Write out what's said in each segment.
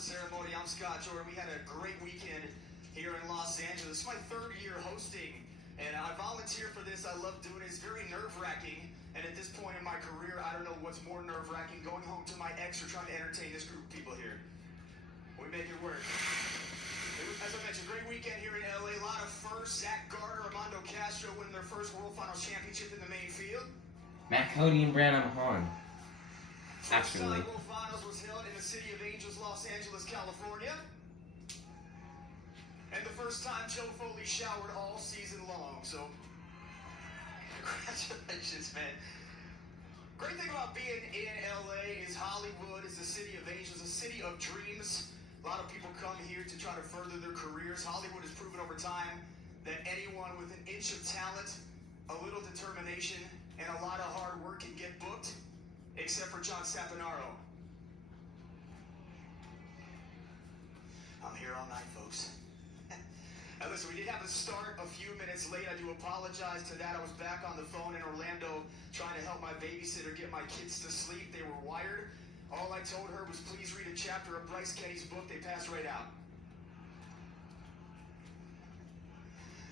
award ceremony. I'm Scott Jordan. We had a great weekend here in Los Angeles. It's my third year hosting, and I volunteer for this. I love doing it. It's very nerve-wracking, and at this point in my career, I don't know what's more nerve-wracking, going home to my ex or trying to entertain this group of people here. We make it work. As I mentioned, great weekend here in LA. A lot of firsts. Zach Gardner, Armando Castro winning their first World Finals championship in the main field. Matt Cody and Brandon Hahn. First Actually. World Finals was held in the city of Angels, Los Angeles, California. And the first time Joe Foley showered all season long. So, congratulations, man. Great thing about being in LA is Hollywood is the city of angels, a city of dreams. A lot of people come here to try to further their careers. Hollywood has proven over time that anyone with an inch of talent, a little determination, and a lot of hard work can get booked, except for John Saponaro. I'm here all night, folks. Now listen, we did have to start a few minutes late. I do apologize to that. I was back on the phone in Orlando trying to help my babysitter get my kids to sleep. They were wired. All I told her was please read a chapter of Bryce Kenny's book. They passed right out.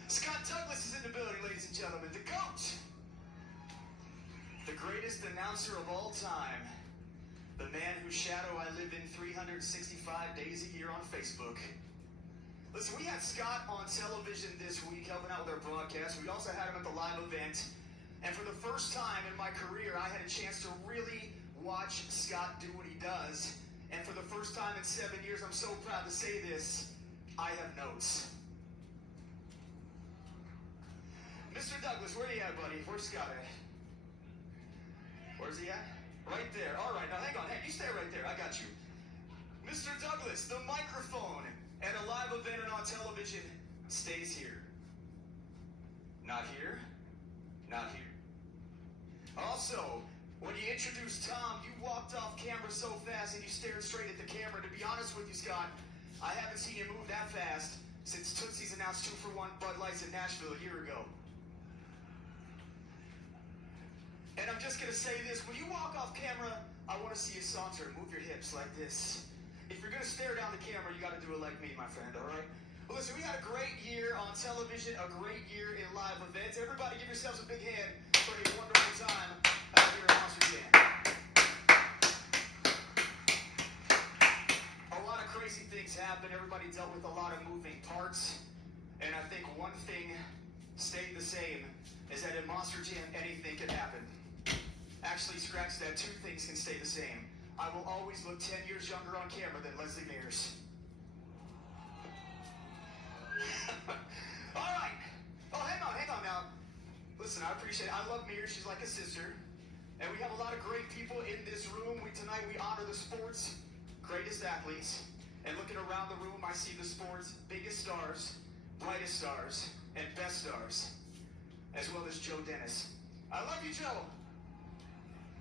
Scott Douglas is in the building, ladies and gentlemen. The GOAT. The greatest announcer of all time. The man whose shadow I live in 365 days a year on Facebook. Listen, we had Scott on television this week helping out with our broadcast. We also had him at the live event. And for the first time in my career, I had a chance to really watch Scott do what he does. And for the first time in 7 years, I'm so proud to say this, I have notes. Mr. Douglas, where are you at, buddy? Where's Scott at? Where's he at? Right there. All right, now hang on. Hey, you stay right there. I got you. Mr. Douglas, the microphone at a live event and on television stays here. Not here. Not here. Also, when you introduced Tom, you walked off camera so fast and you stared straight at the camera. To be honest with you, Scott, I haven't seen you move that fast since Tootsie's announced 2-for-1 Bud Lights in Nashville a year ago. And I'm just going to say this. When you walk off camera, I want to see you saunter. Move your hips like this. If you're going to stare down the camera, you got to do it like me, my friend, all right? Well, listen, we had a great year on television, a great year in live events. Everybody give yourselves a big hand for a wonderful time out here at Monster Jam. A lot of crazy things happened. Everybody dealt with a lot of moving parts. And I think one thing stayed the same is that in Monster Jam, anything can happen. Actually, scratch that. Two things can stay the same. I will always look 10 years younger on camera than Leslie Mears. All right. Oh, hang on now. Listen, I appreciate it. I love Mears. She's like a sister. And we have a lot of great people in this room. Tonight we honor the sport's greatest athletes. And looking around the room, I see the sport's biggest stars, brightest stars, and best stars, as well as Joe Dennis. I love you, Joe.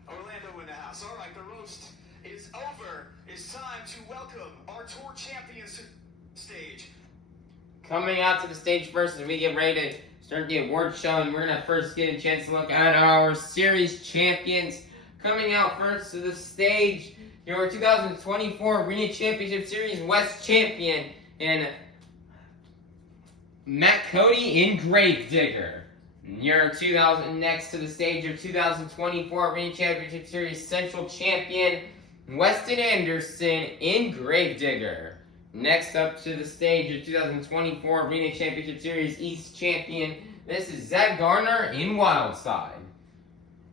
Orlando in the house. All right, the roast is over. It's time to welcome our tour champions to the stage. Coming out to the stage first as we get ready to start the award show, and we're going to first get a chance to look at our series champions. Coming out first to the stage, your 2024 Arena Championship Series West champion, and Matt Cody in Gravedigger. Next to the stage, your 2024 Arena Championship Series Central champion, Weston Anderson in Gravedigger. Next up to the stage, your 2024 Arena Championship Series East champion, this is Zach Gardner in Wildside.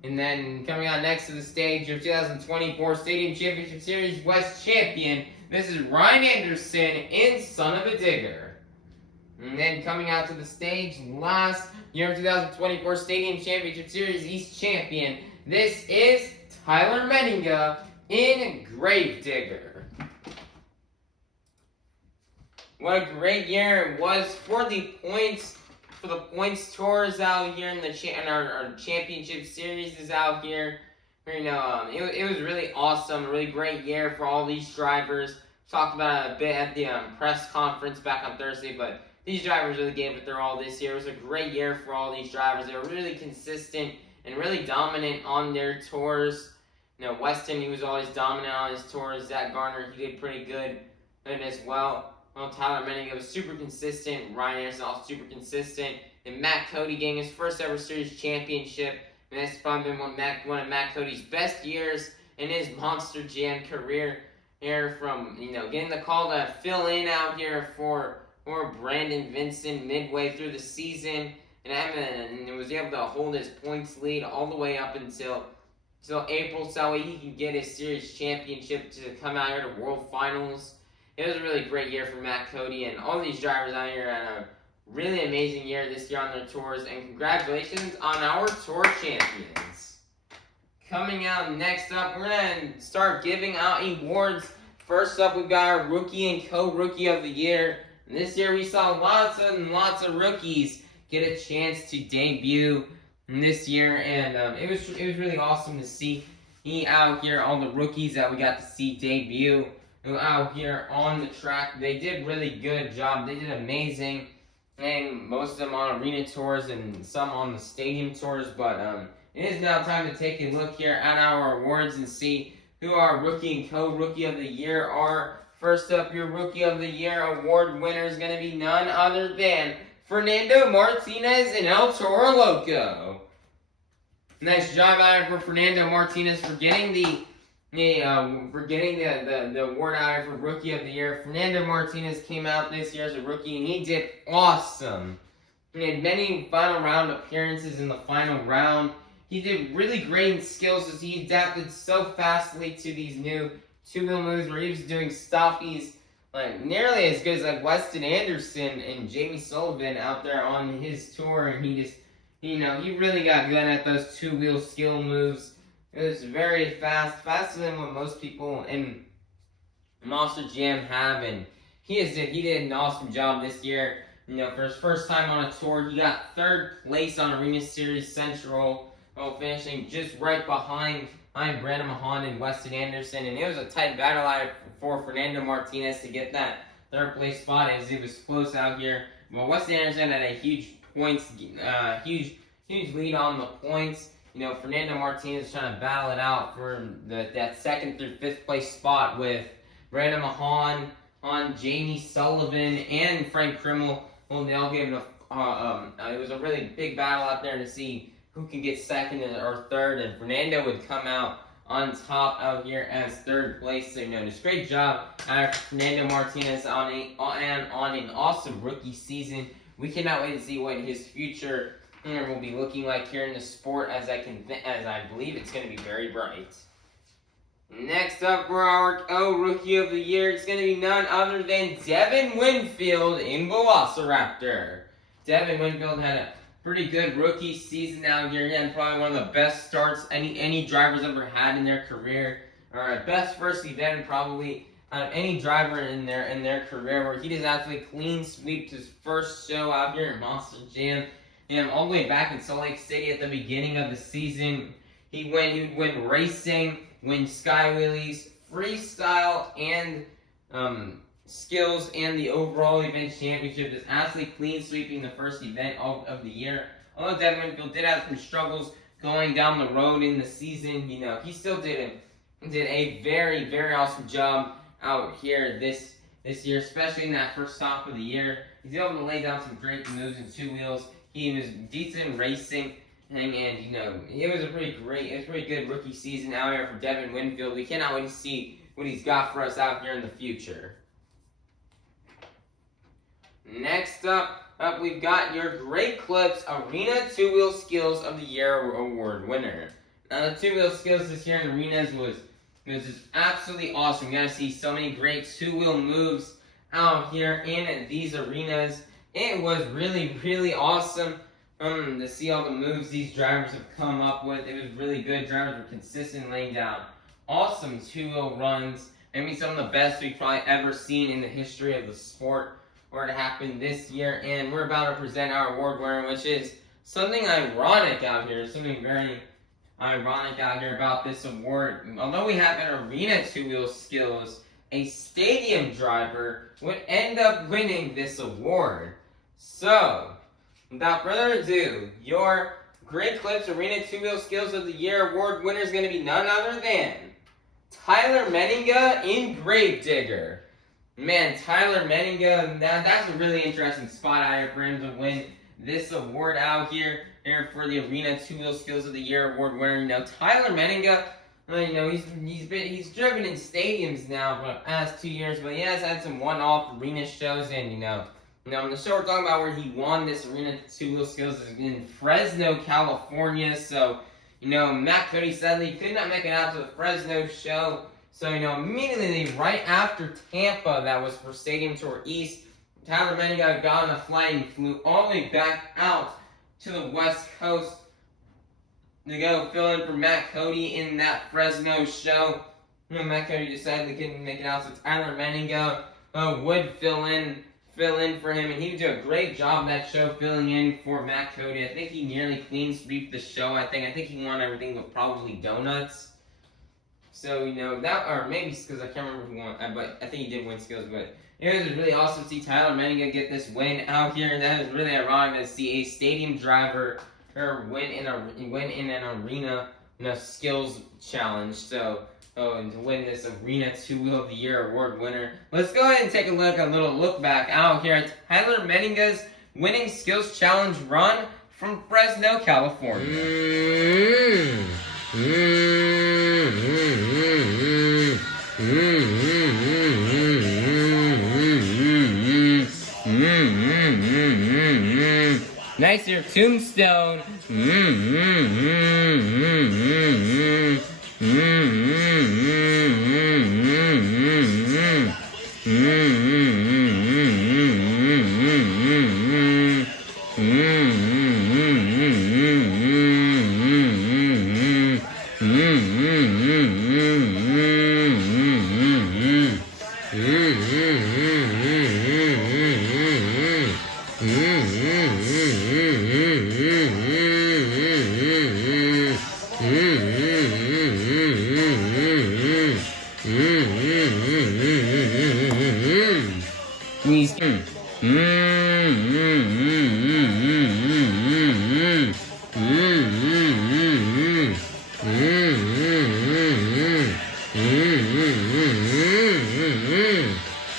And then coming out next to the stage, your 2024 Stadium Championship Series West champion, this is Ryan Anderson in Son of a Digger. And then coming out to the stage last, your 2024 Stadium Championship Series East champion, this is Tyler Menninga in Gravedigger. What a great year it was for the points tours out here in our championship series is out here. You know, it was really awesome, a really great year for all these drivers. Talked about it a bit at the press conference back on Thursday, but these drivers really gave it their all this year. It was a great year for all these drivers. They were really consistent and really dominant on their tours. You know, Weston, he was always dominant on his tours. Zach Gardner, he did pretty good and as well. Well, Tyler Menninga was super consistent. Ryan Anderson also super consistent. And Matt Cody getting his first ever series championship. And that's probably been one of Matt Cody's best years in his Monster Jam career. Here from, getting the call to fill in out here for Brandon Vincent midway through the season. And was able to hold his points lead all the way up until April, so he can get his series championship to come out here to World Finals. It was a really great year for Matt Cody, and all these drivers out here had a really amazing year this year on their tours, and congratulations on our tour champions. Coming out next up, we're going to start giving out awards. First up, we've got our Rookie and Co-Rookie of the Year. And this year we saw lots and lots of rookies get a chance to debut this year, and it was really awesome to see out here all the rookies that we got to see debut out here on the track. They did really good job. They did amazing, and most of them on arena tours and some on the stadium tours. But it is now time to take a look here at our awards and see who our Rookie and Co-Rookie of the Year are. First up, your Rookie of the Year award winner is going to be none other than Fernando Martinez and El Toro Loco. Nice job out here for Fernando Martinez for getting the award out here for Rookie of the Year. Fernando Martinez came out this year as a rookie, and he did awesome. He had many final round appearances in the final round. He did really great in skills as he adapted so fastly to these new two-wheel moves where he was doing stoppies like nearly as good as like Weston Anderson and Jamie Sullivan out there on his tour, and he just, he really got good at those two-wheel skill moves. It was very fast, faster than what most people in Monster Jam have, and he did an awesome job this year. For his first time on a tour, he got third place on Arena Series Central, finishing just right behind Brandon Mahan and Weston Anderson, and it was a tight battle out for Fernando Martinez to get that third place spot as it was close out here. Well, Weston Anderson had a huge lead on the points. Fernando Martinez trying to battle it out for that second through fifth place spot with Brandon Mahan, Jamie Sullivan, and Frank Krimmel. Well, they all gave it it was a really big battle out there to see who can get second or third, and Fernando would come out on top out here as third place. So, just great job out of Fernando Martinez on an awesome rookie season. We cannot wait to see what his future will be looking like here in the sport, as I believe it's going to be very bright. Next up for our Rookie of the Year, it's going to be none other than Devin Winfield in Velociraptor. Devin Winfield had a pretty good rookie season out here. He had probably one of the best starts any driver's ever had in their career, or best first event probably out of any driver in their career, where he just absolutely clean sweeped his first show out here in Monster Jam. And all the way back in Salt Lake City at the beginning of the season, he would win racing, win sky wheelies, freestyle, and skills, and the overall event championship. Just absolutely clean sweeping the first event of the year. Although Devin Winfield did have some struggles going down the road in the season, he still did a very, very awesome job out here this year, especially in that first stop of the year. He's able to lay down some great moves in two wheels. He was decent racing, and it was a pretty good rookie season out here for Devin Winfield. We cannot wait to see what he's got for us out here in the future. Next up, we've got your Great Clips Arena Two-Wheel Skills of the Year award winner. Now, the two-wheel skills this year in arenas was just absolutely awesome. You got to see so many great two-wheel moves out here in these arenas. It was really, really awesome to see all the moves these drivers have come up with. It was really good. Drivers were consistent laying down awesome two-wheel runs. Maybe some of the best we've probably ever seen in the history of the sport were to happen this year. And we're about to present our award winner, which is something ironic out here. Something very ironic out here about this award. Although we have an arena two-wheel skills, a stadium driver would end up winning this award. So, without further ado, your Great Clips Arena Two-Wheel Skills of the Year award winner is going to be none other than Tyler Menninga in Gravedigger. Man, Tyler Menninga, that's a really interesting spot out here for him to win this award out here for the Arena 2-Wheel Skills of the Year award winner. Tyler Menninga, he's driven in stadiums now for the past 2 years, but he has had some one-off arena shows, and the show we're talking about where he won this Arena 2-Wheel Skills is in Fresno, California. So, Matt Cody sadly could not make it out to the Fresno show. So, immediately right after Tampa, that was for Stadium Tour East, Tyler Menninga got on a flight and flew all the way back out to the West Coast to go fill in for Matt Cody in that Fresno show. Matt Cody decided he couldn't make it out, so Tyler Menninga would fill in for him, and he would do a great job that show filling in for Matt Cody. I think he nearly clean sweeped the show. I think he won everything but probably donuts. So, that, or maybe because I can't remember who won, but I think he did win skills. But it was really awesome to see Tyler Menninga get this win out here. That is really ironic to see a stadium driver win in an arena skills challenge. So, and to win this Arena 2-Wheel of the Year award winner. Let's go ahead and take a little look back out here at Tyler Menninga's winning skills challenge run from Fresno, California. Nice your tombstone.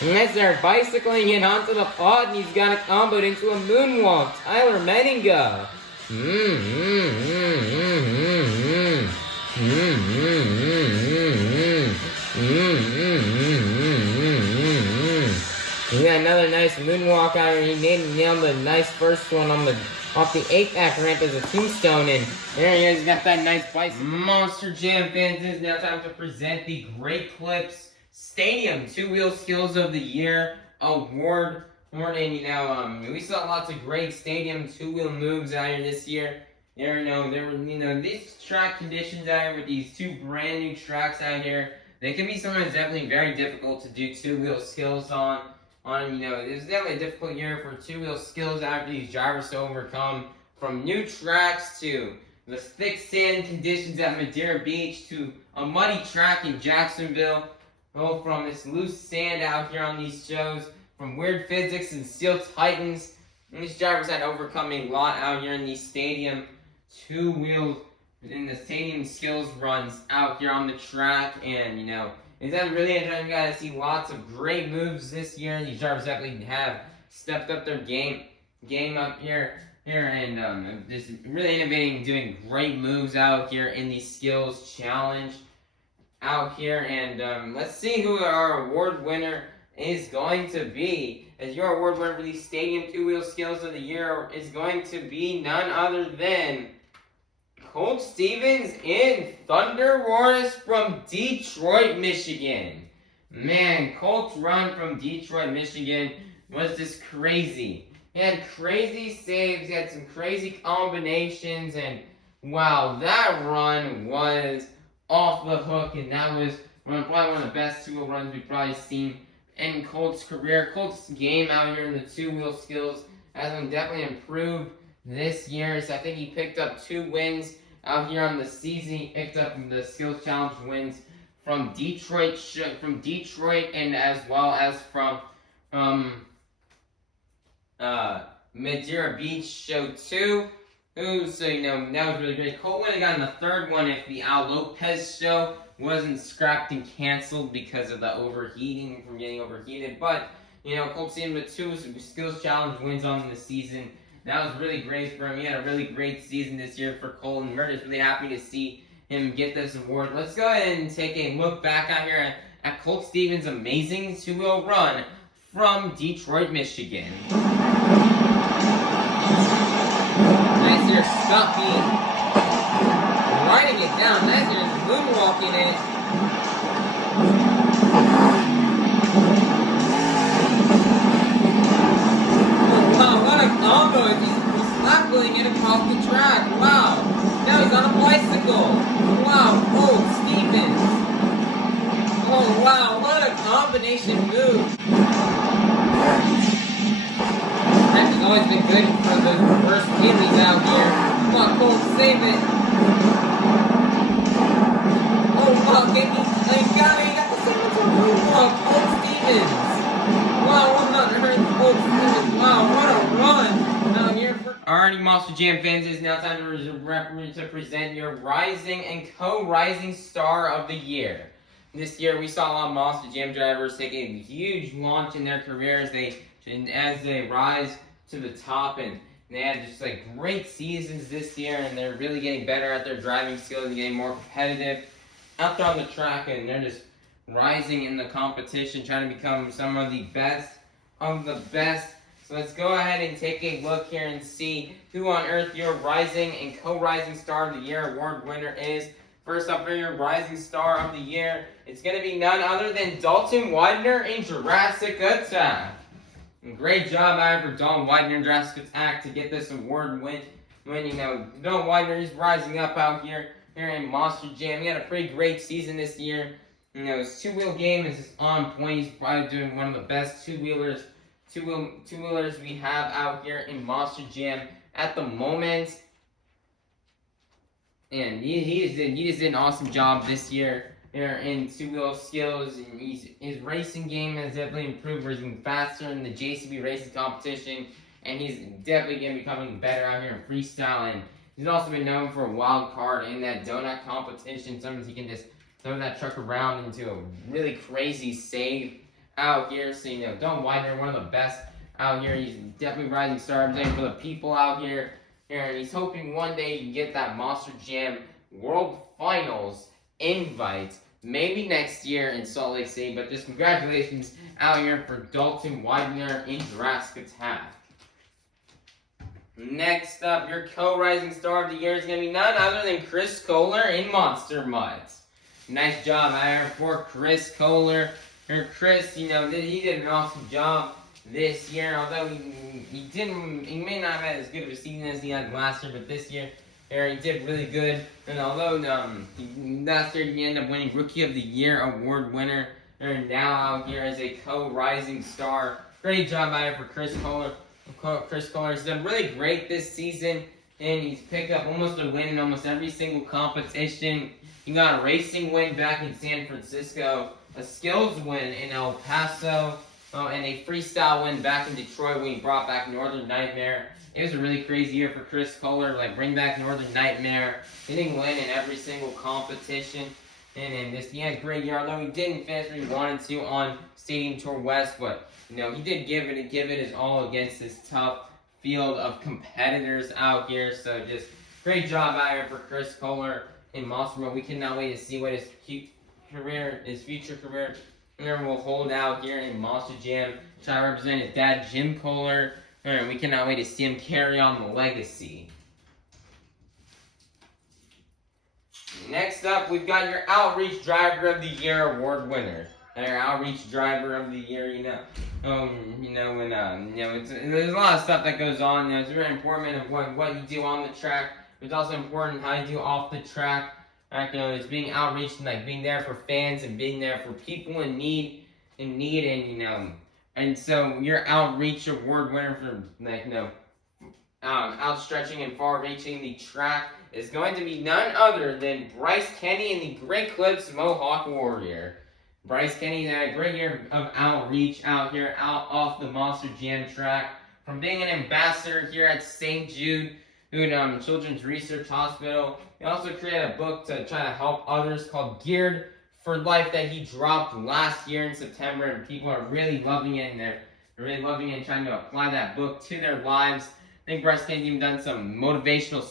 Unless they're bicycling in onto the pod and he's got it comboed into a moonwalk. Tyler Menninga. We got another nice moonwalk out here. He nailed the nice first one off the 8-pack ramp as a tombstone, and there he is. He's got that nice bicycle. Monster Jam fans, it is now time to present the Great Clips Stadium 2-Wheel Skills of the Year award. And we saw lots of great stadium 2-wheel moves out here this year. There were these track conditions out here with these two brand new tracks out here. They can be sometimes definitely very difficult to do 2-wheel skills on. It's definitely a difficult year for 2-wheel skills after these drivers to overcome, from new tracks to the thick sand conditions at Madeira Beach to a muddy track in Jacksonville. From this loose sand out here on these shows, from weird physics and steel titans. And these drivers had to overcome a lot out here in these stadium 2-wheel, in the stadium skills runs out here on the track. And, it's been really interesting. You guys see lots of great moves this year. These drivers definitely have stepped up their game up here, and just really innovating, doing great moves out here in the skills challenge out here. And let's see who our award winner is going to be. As your award winner for the Stadium 2-Wheel Skills of the Year is going to be none other than Colt Stevens in Thunder Wars from Detroit, Michigan. Man, Colt's run from Detroit, Michigan was just crazy. He had crazy saves, he had some crazy combinations, and wow, that run was off the hook, and that was probably one of the best 2-wheel runs we've probably seen in Colt's career. Colt's game out here in the 2-wheel skills has been definitely improved this year. So I think he picked up 2 wins out here on the season. He picked up the skills challenge wins from Detroit, and as well as from Madeira Beach Show 2. So, that was really great. Colt would have gotten the 3rd one if the Al Lopez show wasn't scrapped and canceled because of the overheating, from getting overheated. But, Colt Stevens with 2 skills challenge wins on the season. That was really great for him. He had a really great season this year for Colt, and we're just really happy to see him get this award. Let's go ahead and take a look back out here at Colt Stevens' amazing 2-wheel run from Detroit, Michigan. Nice here, Stumpy riding it down. Nice here, moonwalking it. Oh, wow, what a combo. He's slapping it across the track. Wow. Now he's on a bicycle. Wow, Colt Stevens. Oh, wow, what a combination move. That has always been good for the first wheelies out here. Come on, Colt, save it. Oh, wow, he got it. He got the signature move. Wow, Colt Stevens. Wow, what on earth, Colt Stevens. Wow, what a run. Now here for... Alrighty, Monster Jam fans, it's now time to present your Rising and Co-Rising Star of the Year. This year, we saw a lot of Monster Jam drivers take a huge launch in their careers as they rise to the top, and they had just great seasons this year, and they're really getting better at their driving skills and getting more competitive out there on the track, and they're just rising in the competition, trying to become some of the best of the best. So let's go ahead and take a look here and see who on earth your Rising and Co-Rising Star of the Year award winner is. First up for your Rising Star of the Year, it's going to be none other than Dalton Widener in Jurassic Attack. And great job out for Dalton Widener in Jurassic Attack to get this award win. Dalton Widener is rising up out here in Monster Jam. He had a pretty great season this year. His 2-wheel game is on point. He's probably doing one of the best two-wheelers we have out here in Monster Jam at the moment. And he just did an awesome job this year in 2-wheel skills, and his racing game has definitely improved. Where he's been faster in the JCB racing competition, and he's definitely going to be becoming better out here in freestyle. And he's also been known for a wild card in that donut competition. Sometimes he can just throw that truck around into a really crazy save out here. So Dalton Widener, one of the best out here. He's definitely rising star for the people out here. And he's hoping one day he can get that Monster Jam World Finals invite, maybe next year in Salt Lake City. But just congratulations out here for Dalton Widener in Jurassic Attack. Next up, your Co-Rising Star of the Year is going to be none other than Chris Kohler in Monster Mutts. Nice job out here for Chris Kohler. Chris, he did an awesome job this year, although he may not have had as good of a season as he had last year, but this year he did really good. And although last year he ended up winning Rookie of the Year award winner, and now out here as a Co-Rising Star. Great job out here for Chris Kohler. Chris Kohler's done really great this season, and he's picked up almost a win in almost every single competition. He got a racing win back in San Francisco, a skills win in El Paso, and a freestyle win back in Detroit when he brought back Northern Nightmare. It was a really crazy year for Chris Kohler, bring back Northern Nightmare, hitting win in every single competition. And he had a great year, although he didn't finish where he wanted to on Stadium Tour West, but he did give it his all against this tough field of competitors out here. So just great job out here for Chris Kohler in Monster Mode. We cannot wait to see what his future career will hold out here in Monster Jam. Try to represent his dad, Jim Kohler. And we cannot wait to see him carry on the legacy. Next up, we've got your Outreach Driver of the Year award winner. Our Outreach Driver of the Year, there's a lot of stuff that goes on. It's very important of what you do on the track. It's also important how you do off the track. It's being outreach and being there for fans and being there for people in need, and so your Outreach Award winner for outstretching and far-reaching the track is going to be none other than Bryce Kenny and the Great Clips Mohawk Warrior. Bryce Kenny had a great year of outreach out here, out off the Monster Jam track. From being an ambassador here at St. Jude Children's Research Hospital. He also created a book to try to help others called Geared for Life that he dropped last year in September, and people are really loving it, and they're really loving it and trying to apply that book to their lives. I think Bryce Kenny's even done some motivational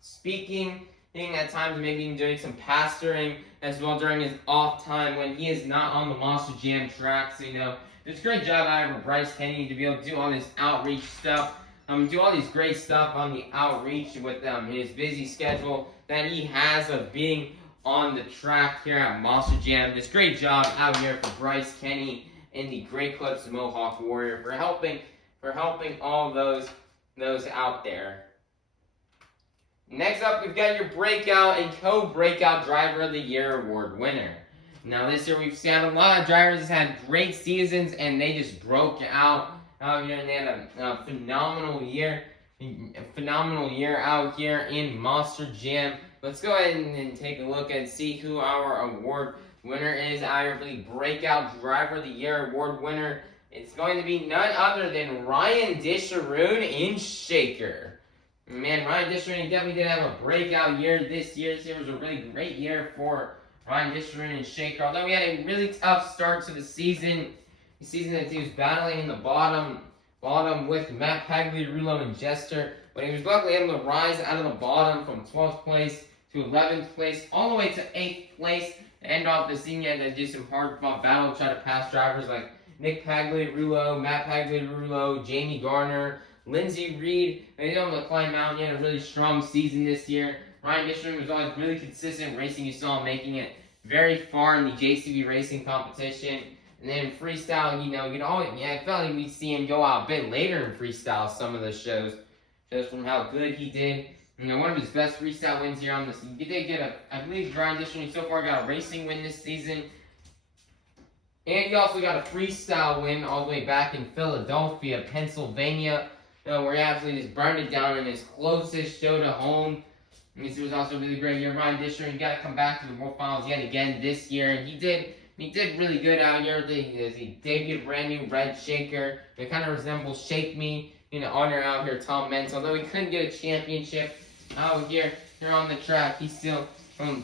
speaking at times, maybe even doing some pastoring as well during his off time when he is not on the Monster Jam tracks. It's a great job out of Bryce Kenny to be able to do all this outreach stuff, do all these great stuff on the outreach with his busy schedule that he has of being on the track here at Monster Jam. This great job out here for Bryce Kenny and the Great Clips Mohawk Warrior for helping all those out there. Next up, we've got your breakout and co-breakout driver of the year award winner. Now this year we've seen a lot of drivers that had great seasons and they just broke out here, and they had a phenomenal year out here in Monster Jam. Let's go ahead and take a look and see who our award winner is. Our breakout driver of the year award winner. It's going to be none other than Ryan Disharoon in Shaker. Man, Ryan Disharoon definitely did have a breakout year this year. This year was a really great year for Ryan Disharoon and Shaker. Although we had a really tough start to the season that he was battling in the bottom with Matt Pagliarulo and Jester, but he was luckily able to rise out of the bottom from 12th place to 11th place, all the way to 8th place. To end off the season, he had to do some hard-fought battle to try to pass drivers like Nick Pagliarulo, Matt Pagliarulo, Jamie Garner, Lindsey Reed. They were able to climb out. He had a really strong season this year. Ryan Disharoon was always really consistent racing. You saw him making it very far in the JCB racing competition. And then in freestyle, I felt like we'd see him go out a bit later in freestyle some of the shows, just from how good he did. One of his best freestyle wins here on this. He did get I believe Ryan Disharoon so far got a racing win this season. And he also got a freestyle win all the way back in Philadelphia, Pennsylvania, where he absolutely just burned it down in his closest show to home. This was also a really great year. Ryan Disharoon got to come back to the World Finals yet again this year, and he did really good out here. He debuted a brand new red shaker that kind of resembles Shake Me in honor out here, Tom Mentz. Although he couldn't get a championship out here on the track, he still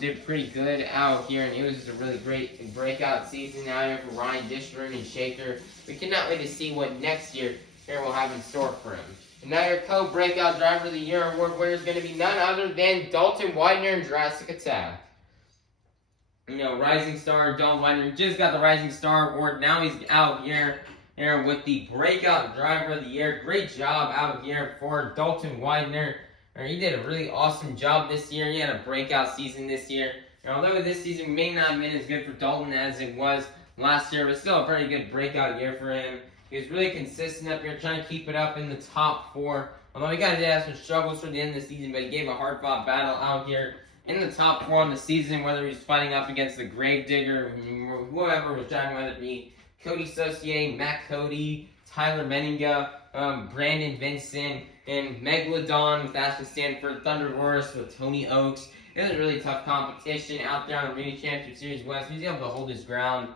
did pretty good out here, and it was just a really great breakout season out here for Ryan Disharoon and Shaker. We cannot wait to see what next year here we'll have in store for him. And now your co-breakout driver of the year award winner is going to be none other than Dalton Widener in Jurassic Attack. Rising Star Dalton Widener just got the Rising Star award. Now he's out here with the breakout driver of the year. Great job out here for Dalton Widener. He did a really awesome job this year. He had a breakout season this year. Although this season may not have been as good for Dalton as it was last year, but still a very good breakout year for him. He was really consistent up here, trying to keep it up in the top 4. Although he did have some struggles for the end of the season, but he gave a hard-fought battle out here in the top 4 on the season, whether he was fighting up against the Gravedigger, whoever was trying, whether it be Cody Saucier, Matt Cody, Tyler Menninga, Brandon Vincent, and Megalodon with Ashley Stanford, Thunder Roars with Tony Oaks. It was a really tough competition out there on the Arena Championship Series West. He was able to hold his ground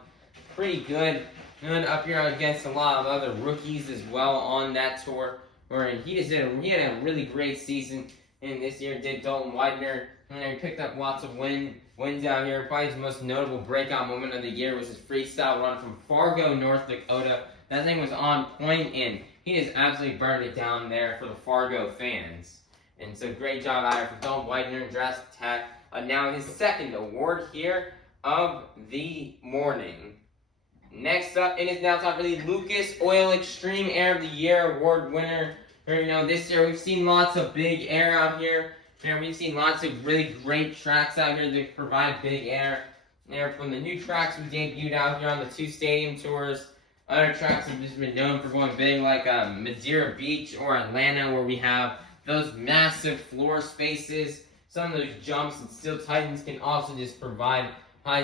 pretty good. And up here against a lot of other rookies as well on that tour. Where he had a really great season. And this year did Dalton Widener. And he picked up lots of wins out here. Probably his most notable breakout moment of the year was his freestyle run from Fargo, North Dakota. That thing was on point, and he just absolutely burned it down there for the Fargo fans. And so great job out here for Dalton Widener in Jurassic Attack. Now his second award here of the morning. Next up, it is now time for the Lucas Oil Extreme Air of the Year award winner. This year we've seen lots of big air out here. We've seen lots of really great tracks out here that provide big air. From the new tracks we debuted out here on the 2 stadium tours. Other tracks have just been known for going big, like Madeira Beach or Atlanta, where we have those massive floor spaces. Some of those jumps and Steel Titans can also just provide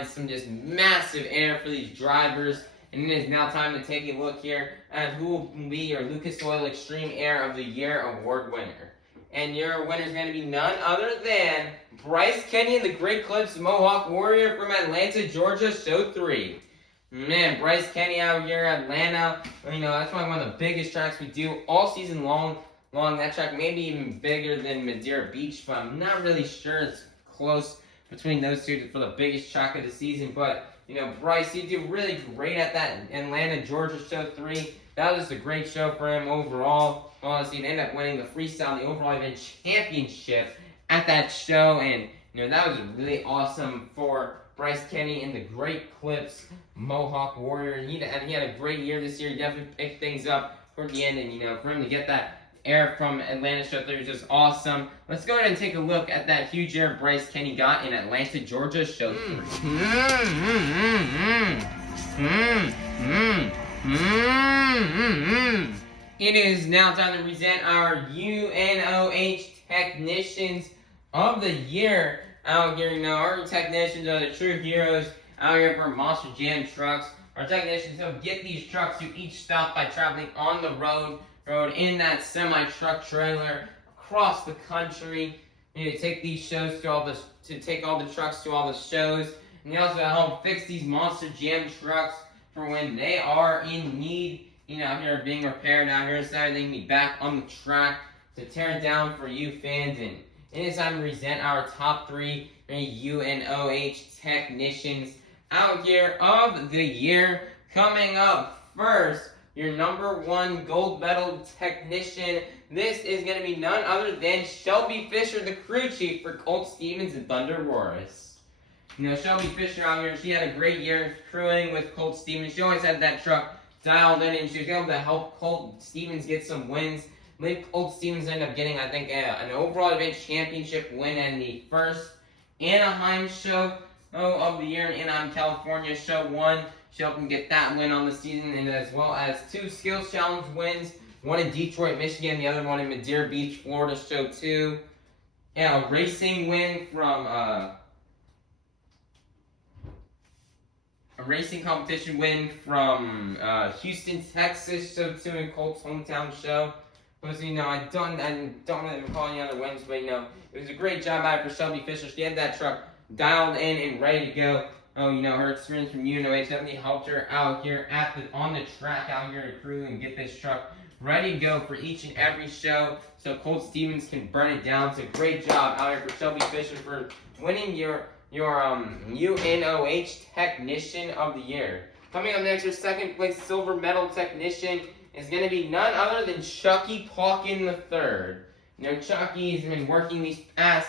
some just massive air for these drivers. And it is now time to take a look here at who will be your Lucas Oil Extreme Air of the Year award winner. And your winner is going to be none other than Bryce Kenny and the Great Clips Mohawk Warrior from Atlanta, Georgia, Show 3. Man, Bryce Kenny out here at Atlanta. That's probably one of the biggest tracks we do all season long. long. That track may be even bigger than Madeira Beach, but I'm not really sure. It's close between those two for the biggest track of the season. But, Bryce, he did really great at that Atlanta, Georgia show 3. That was just a great show for him overall. Honestly, he ended up winning the freestyle, the overall event championship at that show. And, that was really awesome for Bryce Kenny and the Great Clips Mohawk Warrior. He had a great year this year. He definitely picked things up toward the end. And, for him to get that air from Atlanta show 3 was just awesome. Let's go ahead and take a look at that huge air Bryce Kenny got in Atlanta, Georgia show 3. It is now time to present our UNOH Technicians of the Year out here. Our technicians are the true heroes out here for Monster Jam trucks. Our technicians help get these trucks to each stop by traveling on the road in that semi-truck trailer across the country. To take these shows to take all the trucks to all the shows. And they also help fix these Monster Jam trucks for when they are in need, out here being repaired out here, so that they can be back on the track to tear it down for you fans. And it is time to present our top 3 UNOH technicians out here of the year. Coming up first, your number 1 gold medal technician. This is going to be none other than Shelby Fisher, the crew chief for Colt Stevens and Thunder Roars. Shelby Fisher out here, she had a great year crewing with Colt Stevens. She always had that truck dialed in, and she was able to help Colt Stevens get some wins. I believe Colt Stevens ended up getting, an overall event championship win in the first Anaheim show of the year in Anaheim, California, show 1. She helped him get that win on the season, and as well as 2 skills challenge wins. One in Detroit, Michigan, the other one in Madeira Beach, Florida, show 2. Yeah, a racing win from a racing competition win from Houston, Texas, show 2 in Colt's hometown show. But I don't really recall any other wins, but it was a great job out for Shelby Fisher. She had that truck dialed in and ready to go. Her experience from UNOH definitely helped her out here on the track out here to crew and get this truck ready to go for each and every show, so Colt Stevens can burn it down. So great job out here for Shelby Fisher for winning your UNOH Technician of the Year. Coming up next, your second place silver medal technician is going to be none other than Chucky Paukin III. Chucky has been working these past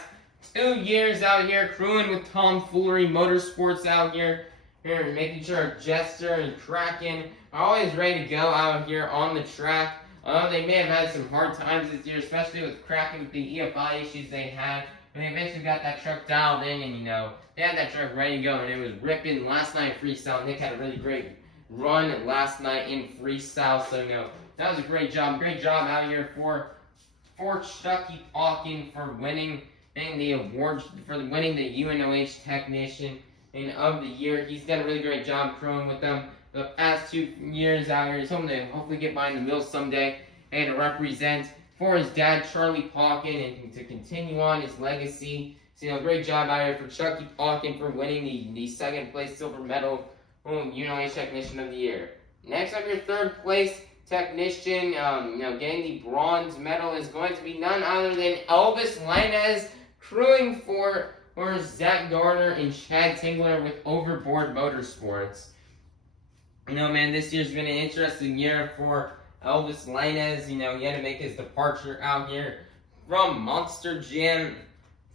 2 years out here crewing with Tomfoolery Motorsports out here, making sure Jester and Kraken are always ready to go out here on the track. They may have had some hard times this year, especially with Kraken with the EFI issues they had. But they eventually got that truck dialed in, and they had that truck ready to go, and it was ripping last night in freestyle. Nick had a really great run last night in freestyle, so that was a great job. Great job out here for Chucky Paukin for winning the award, for winning the UNOH Technician of the Year. He's done a really great job crewing with them the past 2 years out here. He's hoping to hopefully get behind the wheels someday and to represent for his dad, Charlie Paukin, and to continue on his legacy. So, great job out here for Chucky Paukin for winning the second place silver medal UNOH Technician of the Year. Next up, your third place technician, getting the bronze medal is going to be none other than Elvis Linez, crewing for Zach Garner and Chad Tingler with Overboard Motorsports. This year's been an interesting year for Elvis Linez. He had to make his departure out here from Monster Jam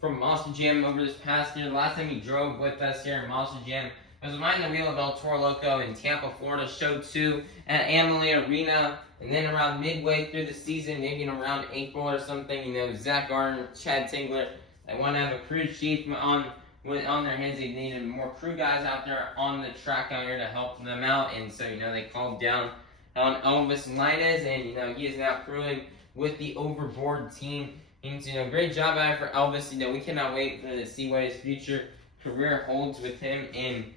over this past year. The last time he drove with us here in Monster Jam was behind the wheel of El Toro Loco in Tampa, Florida, show 2 at Amalie Arena. And then around midway through the season, maybe around April or something, Zach Garner, Chad Tingler, they want to have a crew chief on their hands. They needed more crew guys out there on the track out here to help them out. And so, they called down on Elvis Linez, and, he is now crewing with the Overboard team. And, great job out for Elvis. We cannot wait to see what his future career holds with him in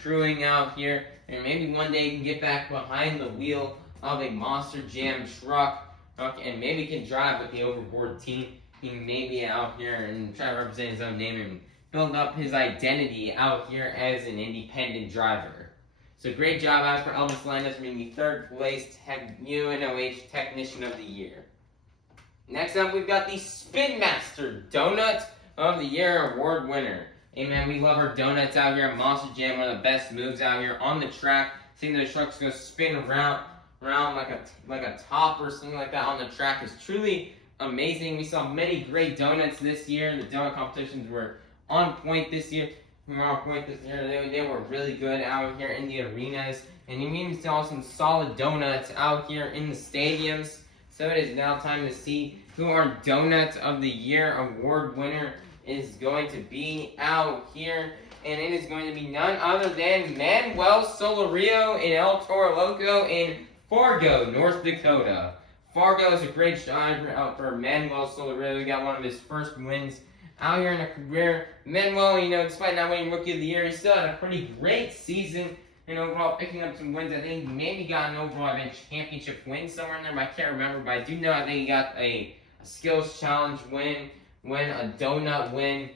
crewing out here. And maybe one day he can get back behind the wheel of a Monster Jam truck, and maybe can drive with the Overboard team. He may be out here and try to represent his own name and build up his identity out here as an independent driver. So great job out for Elvis Linez being the third place UNOH Technician of the Year. Next up, we've got the Spin Master Donut of the Year award winner. Hey man, we love our donuts out here at Monster Jam. One of the best moves out here on the track. Seeing those trucks go spin around like a top or something like that on the track is truly amazing. We saw many great donuts this year. The donut competitions were on point this year. They were really good out here in the arenas. And you even saw some solid donuts out here in the stadiums. So it is now time to see who our Donut of the Year award winner is going to be out here. And it is going to be none other than Manuel Solorio in El Toro Loco in Fargo, North Dakota. Fargo is a great driver out for Manuel Solorio. He got one of his first wins out here in a career. Manuel, despite not winning Rookie of the Year, he still had a pretty great season. And overall, picking up some wins. I think he maybe got an overall event championship win somewhere in there, but I can't remember. But I do know I think he got a skills challenge win, a donut win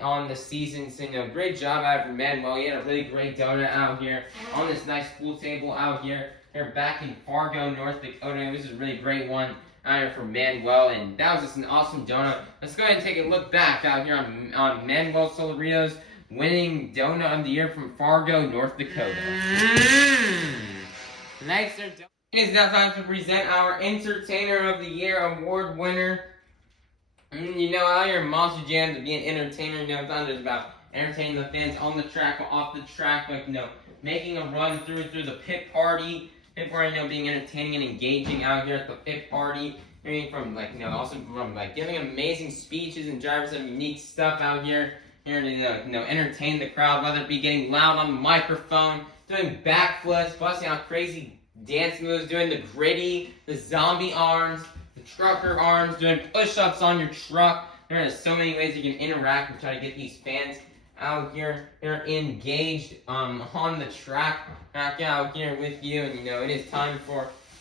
on the season. So, great job out of Manuel. He had a really great donut out here on this nice pool table out here. They're back in Fargo, North Dakota. This is a really great one out here for Manuel, and that was just an awesome donut. Let's go ahead and take a look back out here on Manuel Solorio's winning Donut of the Year from Fargo, North Dakota. Next, it is now time to present our Entertainer of the Year award winner. Out here in Monster Jam, to be an entertainer, it's not just about entertaining the fans on the track or off the track, but making a run through the pit party. Being entertaining and engaging out here at the pit party. Also from giving amazing speeches and driving some unique stuff out here to entertain the crowd, whether it be getting loud on the microphone, doing backflips, busting out crazy dance moves, doing the gritty, the zombie arms, the trucker arms, doing push-ups on your truck. There are so many ways you can interact and try to get these fans out here. They're engaged on the track, back out here with you. And it is time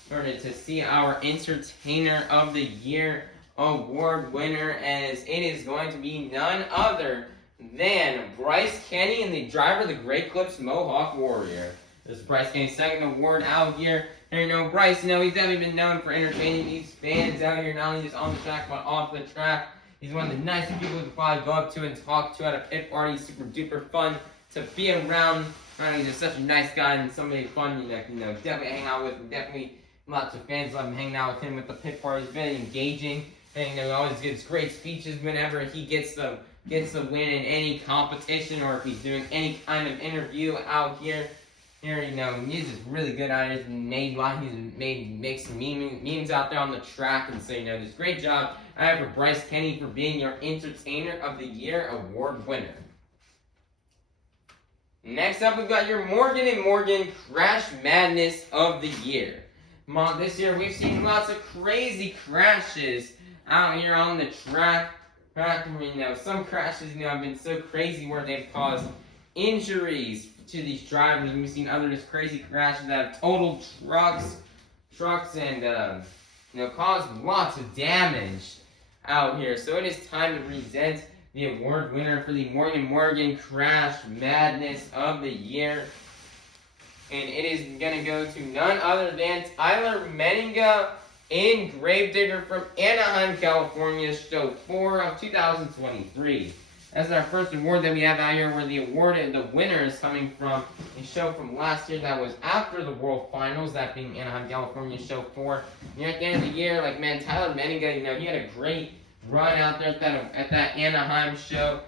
to see our Entertainer of the Year award winner, as it is going to be none other than Bryce Kenny and the driver of the Great Clips Mohawk Warrior. This is Bryce Kenny's second award out here. And Bryce, he's definitely been known for entertaining these fans out here, not only just on the track, but off the track. He's one of the nicest people to probably go up to and talk to at a pit party. Super duper fun to be around. He's just such a nice guy and somebody fun, definitely hang out with. Definitely lots of fans love hanging out with him at the pit party. He's very engaging. And he always gives great speeches whenever he gets the win in any competition, or if he's doing any kind of interview out here. He's just really good at it. He's made some memes out there on the track, and so just great job for Bryce Kenny for being your Entertainer of the Year award winner. Next up, we've got your Morgan & Morgan Crash Madness of the Year. This year, we've seen lots of crazy crashes out here on the track. Some crashes, have been so crazy where they've caused injuries to these drivers, and we've seen other just crazy crashes that have totaled trucks and caused lots of damage out here. So it is time to present the award winner for the Morgan & Morgan Crash Madness of the Year. And it is going to go to none other than Tyler Meninga in Gravedigger from Anaheim, California, Show 4 of 2023. That's our first award that we have out here, where the award and the winner is coming from a show from last year that was after the World Finals, that being Anaheim, California, Show 4. And at the end of the year, Tyler Meninga, he had a great run out there at that Anaheim show.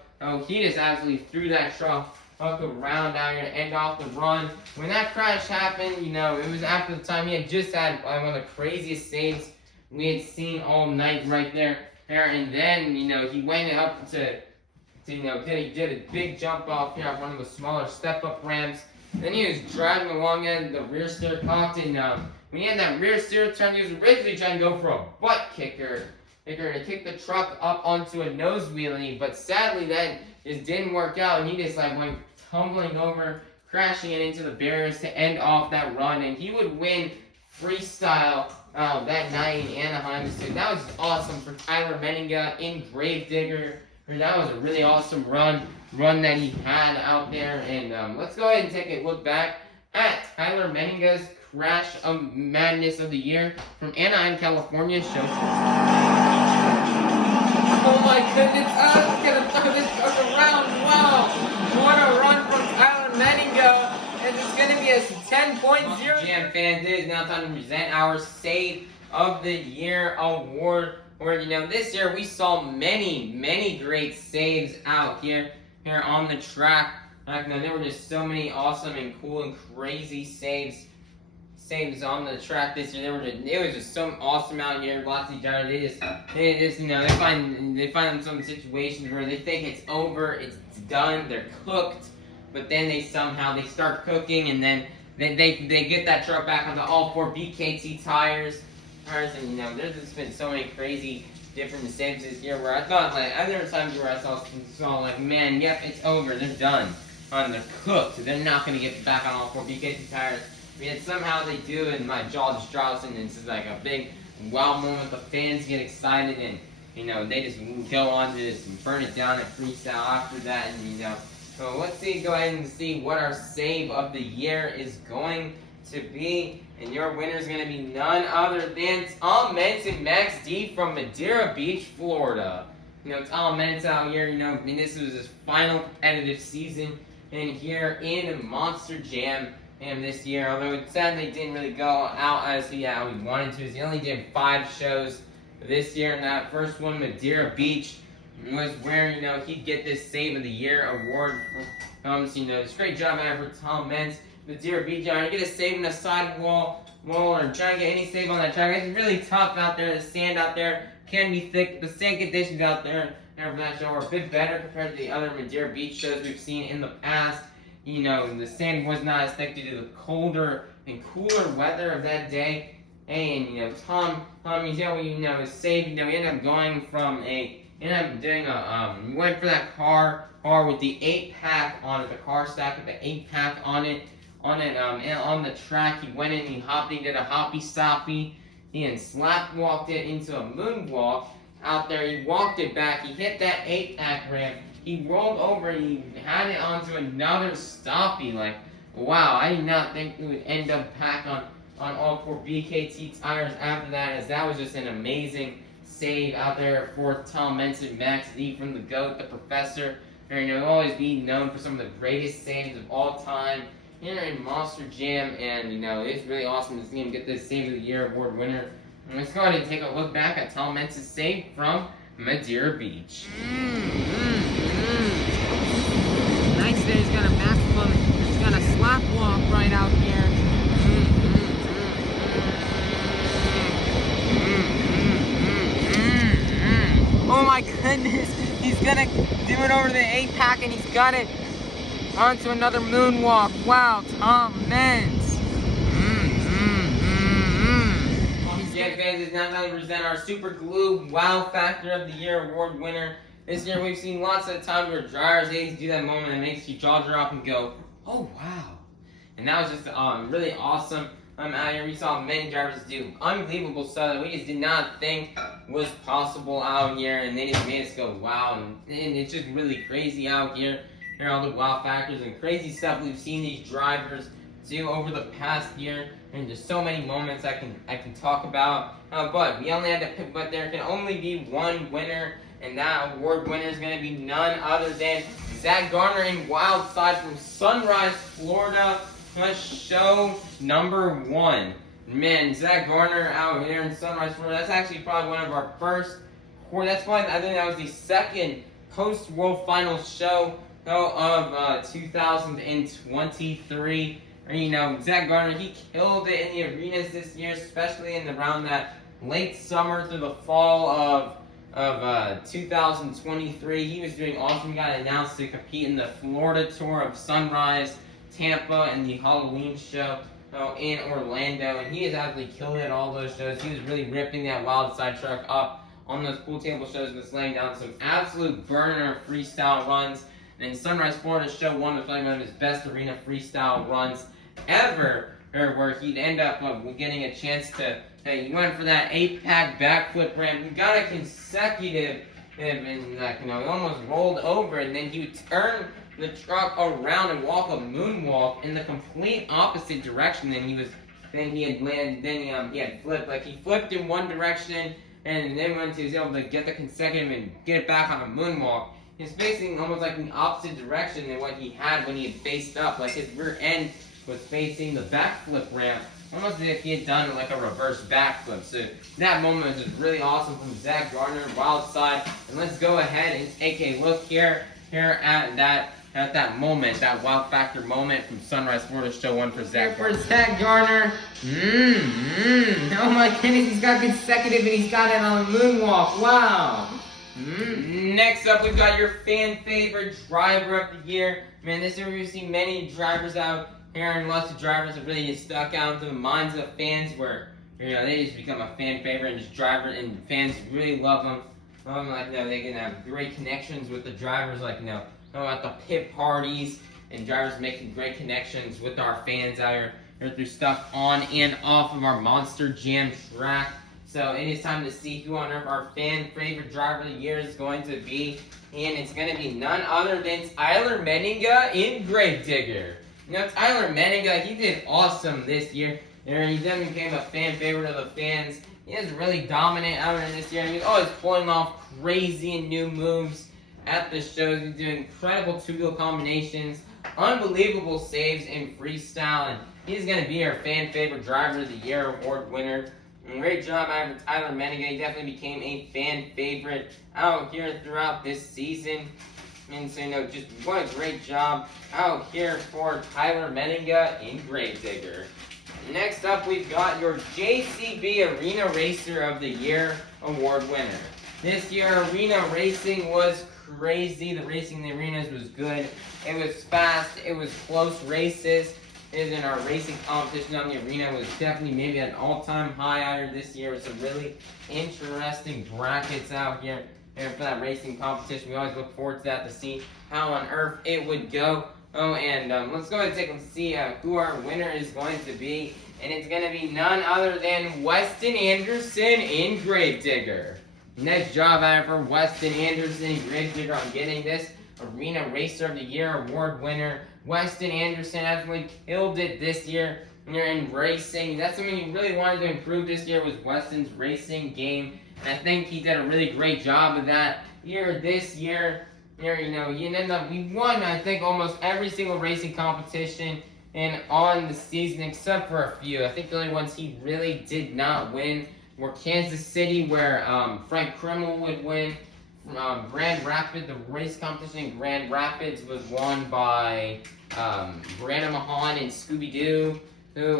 He just absolutely threw that truck around out here to end off the run. When that crash happened, it was after the time he had just had one of the craziest saves we had seen all night right there. And then, he went up to did a big jump off here off one of the smaller step-up ramps. Then he was driving along and the rear steer cocked, and when he had that rear steer turn, he was originally trying to go for a butt kicker to kick the truck up onto a nose wheelie, but sadly that just didn't work out, and he just went tumbling over, crashing it into the barriers to end off that run, and he would win freestyle that night in Anaheim. So that was awesome for Tyler Meninga in Gravedigger. That was a really awesome run that he had out there. And let's go ahead and take a look back at Tyler Meninga's Crash of Madness of the Year from Anaheim, California, Show 4. my goodness. Oh, he's gonna throw this truck around. Wow. What a run from Tyler Menningo. And it's gonna be a 10.0. Jam fans, it is now time to present our Save of the Year award. Where, you know, this year we saw many great saves out here on the track. There were just so many awesome and cool and crazy saves on the track this year. It was just so awesome out here. Lots of drivers, they just you know, they find some situations where they think it's over, it's done, they're cooked, but then they start cooking, and then they get that truck back onto all 4 BKT tires, and you know, there's just been so many crazy different saves this year where I thought, like, there were times where I saw like, man, yep, it's over, they're done, they're cooked, they're not gonna get back on all 4 BKT tires. Yet somehow they do, and my jaw just drops, and it's just like a big wow moment. The fans get excited, and you know, they just go on to just burn it down and freestyle after that, and you know. So let's go ahead and see what our save of the year is going to be. And your winner is going to be none other than Tom Mentz and Max D from Madeira Beach, Florida. You know, Tom Mentz out here, you know, this was his final competitive season in here in Monster Jam this year. Although it's sad they didn't really go out as he wanted to. He only did 5 shows this year, and that first one, Madeira Beach, was where, you know, he'd get this Save of the Year award. So, you know, it's a great job out for Tom Mentz. Madeira Beach, you get a save in the sidewall or try to get any save on that track. It's really tough out there. The sand out there can be thick. The sand conditions out there for that show are a bit better compared to the other Madeira Beach shows we've seen in the past. You know, the sand was not as thick due to the colder and cooler weather of that day. And, you know, Tom, his save, you know, he ended up going from went for that car with the 8-pack on it, the car stack with the 8-pack on it, and on the track. He went in, he did a hoppy stoppy, and slap walked it into a moonwalk out there. He walked it back, he hit that 8-pack ramp, he rolled over, he had it onto another stoppy. Like, wow, I did not think we would end up back on all 4 BKT tires after that, as that was just an amazing save out there for Tom Mentz and Max D from the GOAT, the Professor. And he'll always be known for some of the greatest saves of all time here in Monster Jam. And, you know, it's really awesome to see him get this Save of the Year award winner. And let's go ahead and take a look back at Tom Mentz's save from Madeira Beach. Nice there, he's got a maximum, he's got a slap walk right out here. Oh my goodness, he's gonna do it over the 8-pack, and he's got it onto another moonwalk. Wow, Tom Mentz. Jam fans, it's now time to present our Super Glue Wow Factor of the Year award winner. This year we've seen lots of times where dryers do that moment that makes your jaw drop and go, oh wow. And that was just really awesome. Out here we saw many drivers do unbelievable stuff that we just did not think was possible out here, and they just made us go wow. And it's just really crazy out here. Here are all the wow factors and crazy stuff we've seen these drivers do over the past year. And there's so many moments I can talk about, but we only had to pick. But there can only be one winner, and that award winner is going to be none other than Zach Garner in Wild Side from Sunrise, Florida. Show number 1. Man, Zach Garner out here in Sunrise, Florida. That's actually probably one of our first. That's probably, I think that was the second post World Finals show of 2023. You know, Zach Garner, he killed it in the arenas this year, especially in around that late summer through the fall of 2023. He was doing awesome. He got announced to compete in the Florida tour of Sunrise, Tampa, and the Halloween show in Orlando, and he has absolutely killed it at all those shows. He was really ripping that Wild Side truck up on those pool table shows and just laying down some absolute burner freestyle runs. And Sunrise, Florida show 1 was probably one of his best arena freestyle runs ever, where he'd end up getting a chance to, he went for that 8-pack backflip ramp. He got a consecutive, and he almost rolled over, and then he would turn the truck around and walk a moonwalk in the complete opposite direction than he had flipped. Like, he flipped in one direction, and then once he was able to get the consecutive and get it back on a moonwalk, he's facing almost like the opposite direction than what he had when he had faced up. Like his rear end was facing the backflip ramp, almost as if he had done like a reverse backflip. So that moment was just really awesome from Zach Gardner, wild side. And let's go ahead and take a look here at that moment, that wow factor moment from Sunrise Florida Show 1 for Zach Gardner. For Zach Gardner. Oh my goodness, he's got consecutive and he's got it on a moonwalk. Wow. Next up, we've got your fan favorite driver of the year. Man, this year we've seen many drivers out here, and lots of drivers have really just stuck out into the minds of fans where, you know, they just become a fan favorite and just drivers and fans really love them. Like, you know, they can have great connections with the drivers, like, you know, at the pit parties, and drivers making great connections with our fans out here through stuff on and off of our Monster Jam track. So it is time to see who on earth our fan favorite driver of the year is going to be, and it's going to be none other than Tyler Menninga in Gravedigger. You know, Tyler Menninga, he did awesome this year. He then became a fan favorite of the fans. He is really dominant out there this year. He's always pulling off crazy and new moves at the shows. He's doing incredible two-wheel combinations, unbelievable saves in freestyle, and he's going to be our fan favorite driver of the year award winner. And great job out of Tyler Menninga. He definitely became a fan favorite out here throughout this season. And so, you know, just what a great job out here for Tyler Menninga in Gravedigger. Next up, we've got your JCB Arena Racer of the Year award winner. This year, arena racing was crazy. The racing in the arenas was good. It was fast. It was close races. In our racing competition on the arena was definitely maybe at an all-time high out here this year with some really interesting brackets out here for that racing competition. We always look forward to that to see how on earth it would go. And let's go ahead and take a see who our winner is going to be. And it's going to be none other than Weston Anderson in Gravedigger. Nice job out for Weston Anderson in Gravedigger on getting this Arena Racer of the Year award winner. Weston Anderson absolutely killed it this year in racing. That's something he really wanted to improve this year, was Weston's racing game. And I think he did a really great job of that here this year. You know, he won, I think, almost every single racing competition and on the season except for a few. I think the only ones he really did not win were Kansas City, where Frank Krimmel would win. Grand Rapids, the race competition in Grand Rapids was won by Brandon Mahan and Scooby-Doo, who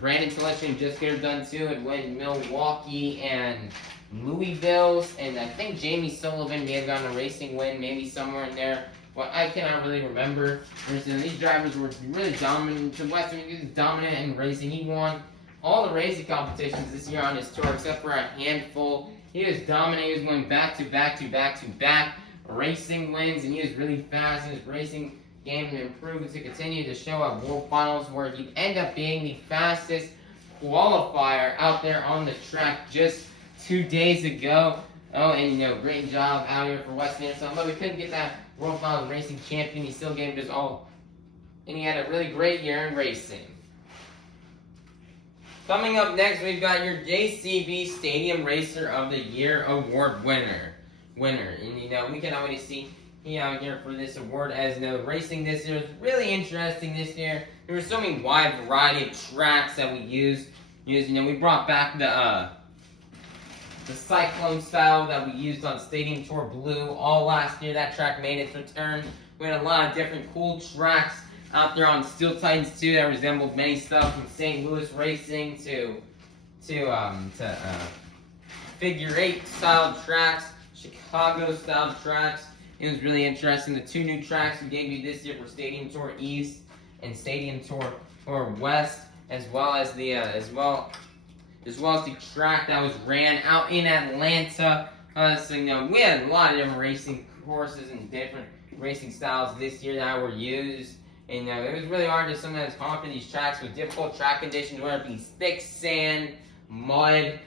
Brandon Teleshin and Just Get Her Done too, had won Milwaukee and Louisville's, and I think Jamie Sullivan may have gotten a racing win, maybe somewhere in there. Well, I cannot really remember. These drivers were really dominant. Weston was dominant in racing. He won all the racing competitions this year on his tour, except for a handful. He was dominant. He was going back to back racing wins, and he was really fast in his racing game and improved to continue to show at World Finals, where he'd end up being the fastest qualifier out there on the track just 2 days ago. And you know, great job out here for Weston Anderson. Although we couldn't get that World Finals racing champion, he still gave it his all, and he had a really great year in racing. Coming up next, we've got your JCB Stadium Racer of the Year award winner. And you know, we can already see he out here for this award, as you know, racing this year was really interesting this year. There were so many wide variety of tracks that we used. You know, we brought back the Cyclone style that we used on Stadium Tour Blue all last year. That track made its return. We had a lot of different cool tracks out there on Steel Titans 2 that resembled many stuff from St. Louis racing to figure 8 style tracks, Chicago style tracks. It was really interesting. The 2 new tracks we gave you this year for Stadium Tour East and Stadium Tour West, as well as the track that was ran out in Atlanta. So you know, we had a lot of different racing courses and different racing styles this year that were used. And it was really hard to sometimes conquer these tracks with difficult track conditions, whether it be thick sand, mud,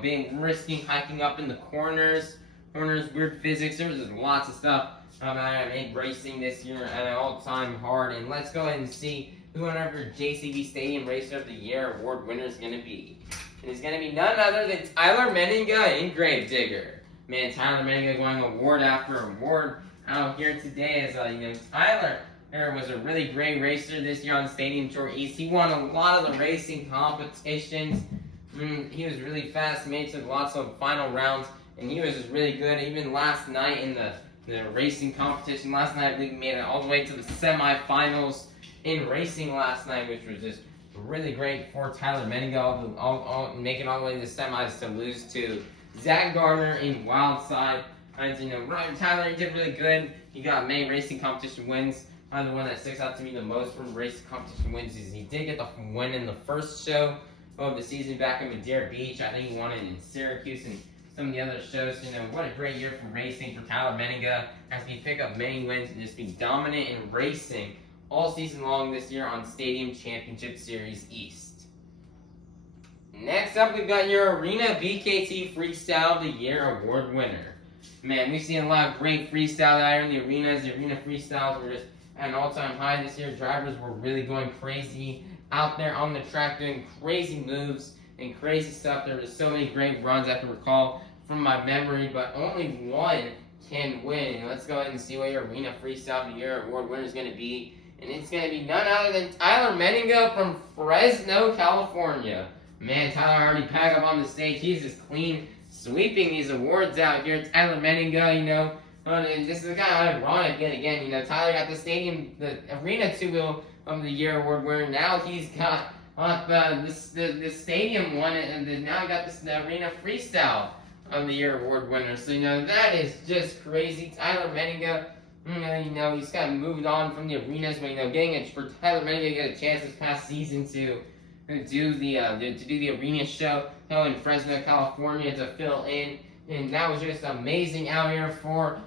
being risky, hiking up in the corners, weird physics. There was just lots of stuff that made racing this year at an all-time hard. And let's go ahead and see who our JCB Stadium Racer of the Year award winner is going to be. And it's going to be none other than Tyler Menninga in Gravedigger. Man, Tyler Menninga going award after award out here today as, Tyler was a really great racer this year on Stadium Tour East. He won a lot of the racing competitions. He was really fast, made it to lots of final rounds, and he was just really good. Even last night in the racing competition, last night I believe he made it all the way to the semifinals in racing last night, which was just really great for Tyler Menninga, all making all the way to the semis to lose to Zach Gardner in Wildside. Tyler, he did really good. He got many racing competition wins. The one that sticks out to me the most from racing competition wins is he did get the win in the first show of the season back in Madeira Beach. I think he won it in Syracuse and some of the other shows. What a great year for racing for Tyler Menninga as he pick up many wins and just be dominant in racing all season long this year on Stadium Championship Series East. Next up, we've got your Arena BKT Freestyle of the Year award winner. Man, we've seen a lot of great freestyle out here in the arenas. The arena freestyles were just at an all-time high this year. Drivers were really going crazy out there on the track, doing crazy moves and crazy stuff. There were just so many great runs I can recall from my memory, but only one can win. And let's go ahead and see what your Arena Freestyle of the Year award winner is going to be. And it's going to be none other than Tyler Menninga from Fresno, California. Man, Tyler already packed up on the stage. He's just clean sweeping these awards out here. Tyler Menninga, and this is kind of ironic yet again. Tyler got the Arena 2-Wheel of the Year award winner. Now he's got the Stadium one, and then now he got the Arena Freestyle of the Year award winner. So, that is just crazy. Tyler Menninga, he's kind of moved on from the arenas, but, for Tyler Menninga to get a chance this past season to do the arena show in Fresno, California to fill in, and that was just amazing out here for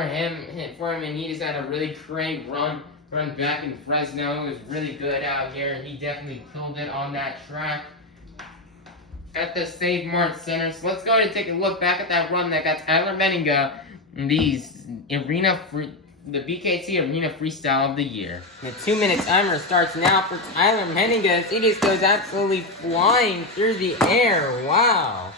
him, and he just had a really great run back in Fresno. It was really good out here, and he definitely killed it on that track at the Save Mart Center. So let's go ahead and take a look back at that run that got Tyler Menninga the BKT Arena Freestyle of the Year. The 2-minute timer starts now for Tyler Menninga. He just goes absolutely flying through the air. Wow.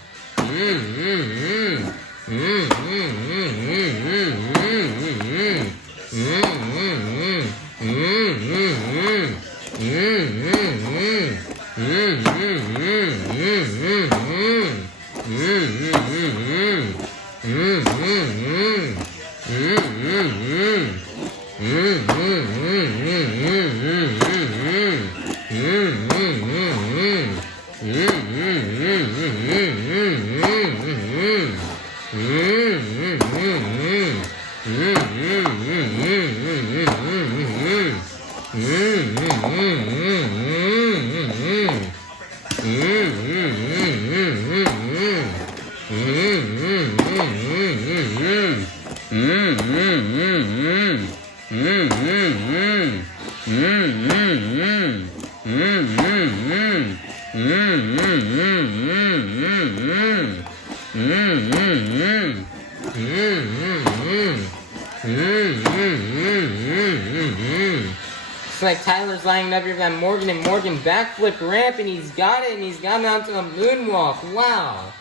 Looks like Tyler's lining up here for that Morgan and Morgan backflip ramp, and he's got it, and he's got it onto a moonwalk. Wow.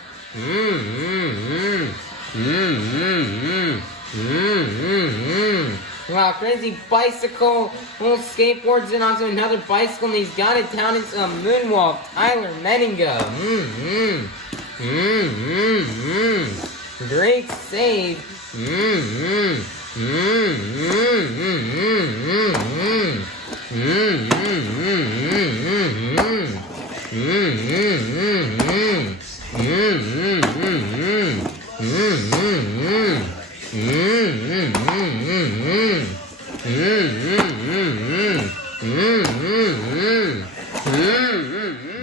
Wow, crazy bicycle, little skateboards in onto another bicycle, and he's got it down into a moonwalk. Tyler Menninga. Great save.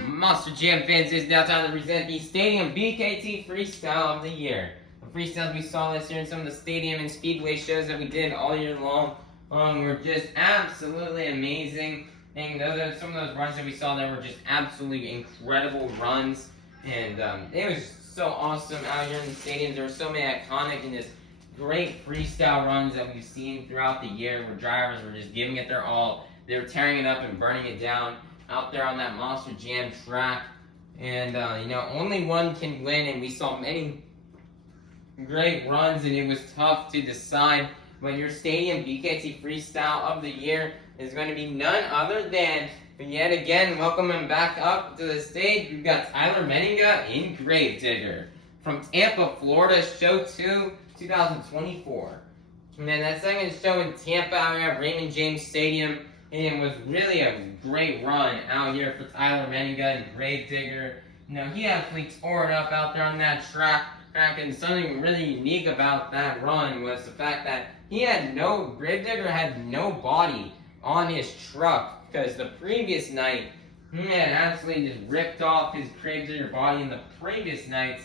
Monster Jam fans, it's now time to present the Stadium BKT Freestyle of the Year. The freestyles we saw this year in some of the stadium and speedway shows that we did all year long were just absolutely amazing. And those are some of those runs that we saw that were just absolutely incredible runs. And it was so awesome out here in the stadiums. There were so many iconic and just great freestyle runs that we've seen throughout the year where drivers were just giving it their all. They were tearing it up and burning it down out there on that Monster Jam track. And, only one can win, and we saw many great runs, and it was tough to decide. But your Stadium BKT Freestyle of the Year is going to be none other than, yet again, welcome him back up to the stage. We've got Tyler Meninga in Gravedigger from Tampa, Florida, Show 2, 2024. And then that second show in Tampa out here at Raymond James Stadium, and it was really a great run out here for Tyler Meninga in Gravedigger. He absolutely tore it up out there on that track, and something really unique about that run was the fact that Gravedigger had no body on his truck, because the previous night, he had absolutely just ripped off his Gravedigger body in the previous night's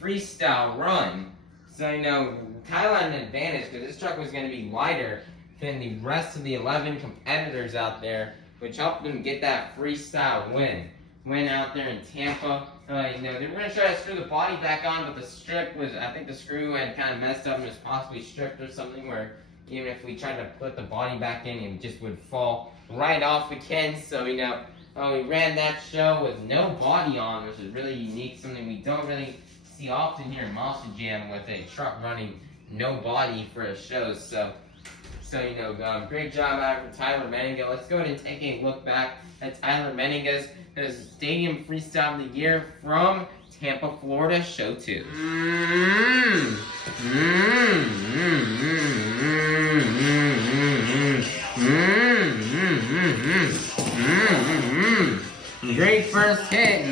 freestyle run. So, Tyler had an advantage because this truck was going to be lighter than the rest of the 11 competitors out there, which helped him get that freestyle win. Went out there in Tampa. They were going to try to screw the body back on, but the strip was, I think the screw had kind of messed up and was possibly stripped or something, where even if we tried to put the body back in, it just would fall right off again. So, we ran that show with no body on, which is really unique, something we don't really see often here in Monster Jam, with a truck running no body for a show. So great job out for Tyler Meninga. Let's go ahead and take a look back at Tyler Meninga's Stadium Freestyle of the Year from Tampa, Florida, Show 2. Great first hit.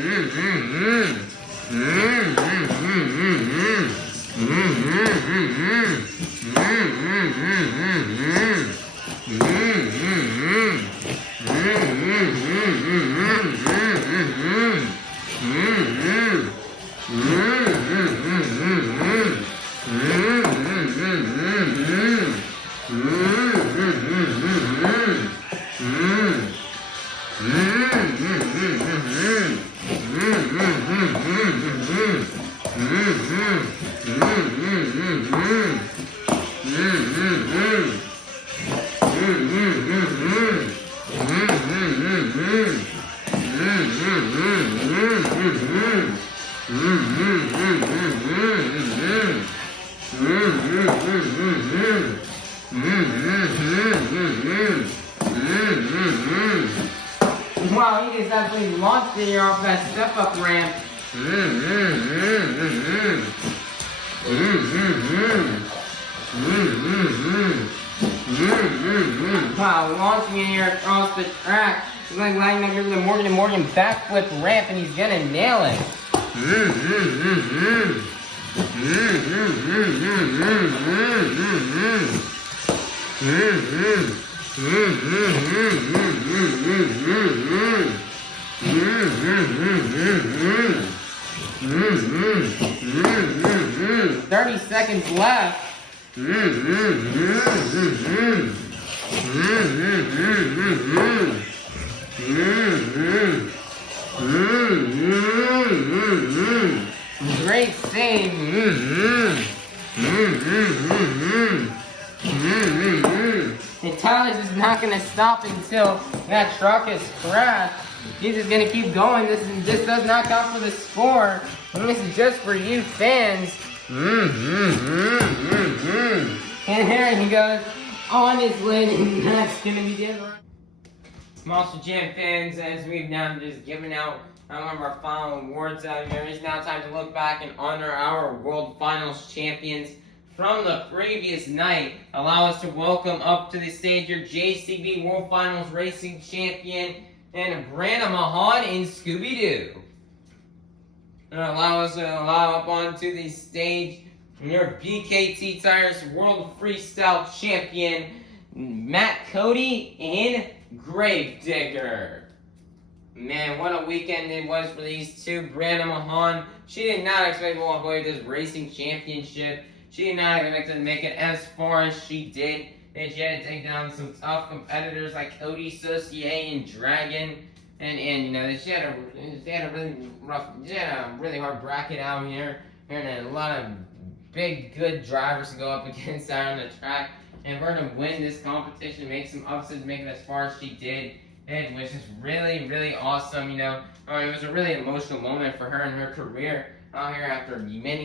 Wow, he just absolutely launched it here off that step-up ramp. Wow, launching it here across the track. He's like lighting up here with the Morgan & Morgan backflip ramp, and he's gonna nail it. Mm-hmm. 30 seconds left. Great save. And Tyler's just not going to stop until that truck is crashed. He's just going to keep going. This does not count for the score. And this is just for you fans. And there he goes on his lid, and that's going to be the end. Monster Jam fans, as we've now just given out one of our final awards out here, it's now time to look back and honor our World Finals champions from the previous night. Allow us to welcome up to the stage your JCB World Finals Racing Champion and Brandon Mahan in Scooby-Doo. And allow up onto the stage your BKT Tires World Freestyle Champion, Matt Cody in Gravedigger. Man, what a weekend it was for these two. Brandon Mahan, she did not expect to walk away with this racing championship. She did not expect to make it as far as she did. And she had to take down some tough competitors like Cody, Saucier, and Dragon. And she had a really hard bracket out here. And a lot of big, good drivers to go up against out on the track. And for her to win this competition, make some upsets, make it as far as she did, It was just really, really awesome, you know. It was a really emotional moment for her in her career out here after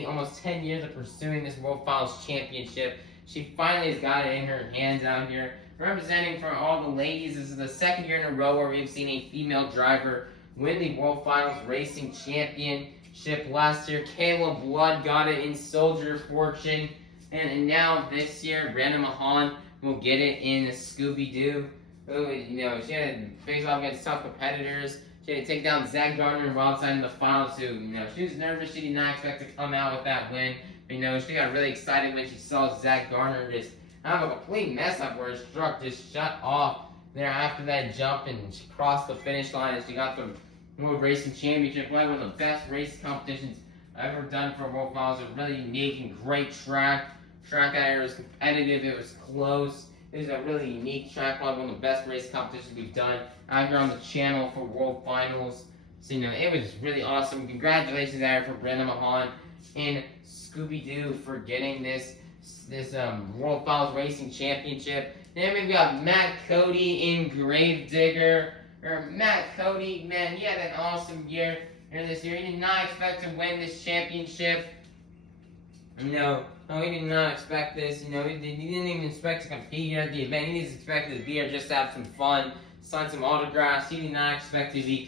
almost 10 years of pursuing this World Finals Championship. She finally has got it in her hands out here. Representing for all the ladies, this is the second year in a row where we've seen a female driver win the World Finals Racing Championship. Last year, Kayla Blood got it in Soldier Fortune. And now this year, Brandon Mahan will get it in Scooby-Doo. You know, she had to face off against tough competitors. She had to take down Zach Gardner and Wildside in the finals, who, you know, she was nervous. She did not expect to come out with that win. But, you know, she got really excited when she saw Zach Gardner just have a complete mess up where his truck just shut off there after that jump, and she crossed the finish line and she got the World Racing Championship. Probably one of the best race competitions I've ever done for World Finals. A really unique and great track. Track out here was competitive. It was close. It was a really unique track, probably one of the best race competitions we've done out here on the channel for World Finals. So, you know, it was really awesome. Congratulations out here for Brandon Mahan and Scooby-Doo for getting this World Finals Racing Championship. Then we've got Matt Cody in Gravedigger. Matt Cody, man, he had an awesome year this year. He did not expect to win this championship. No, he did not expect this. You know, he didn't even expect to compete here at the event. He just expected to be here just to have some fun, sign some autographs. He did not expect to be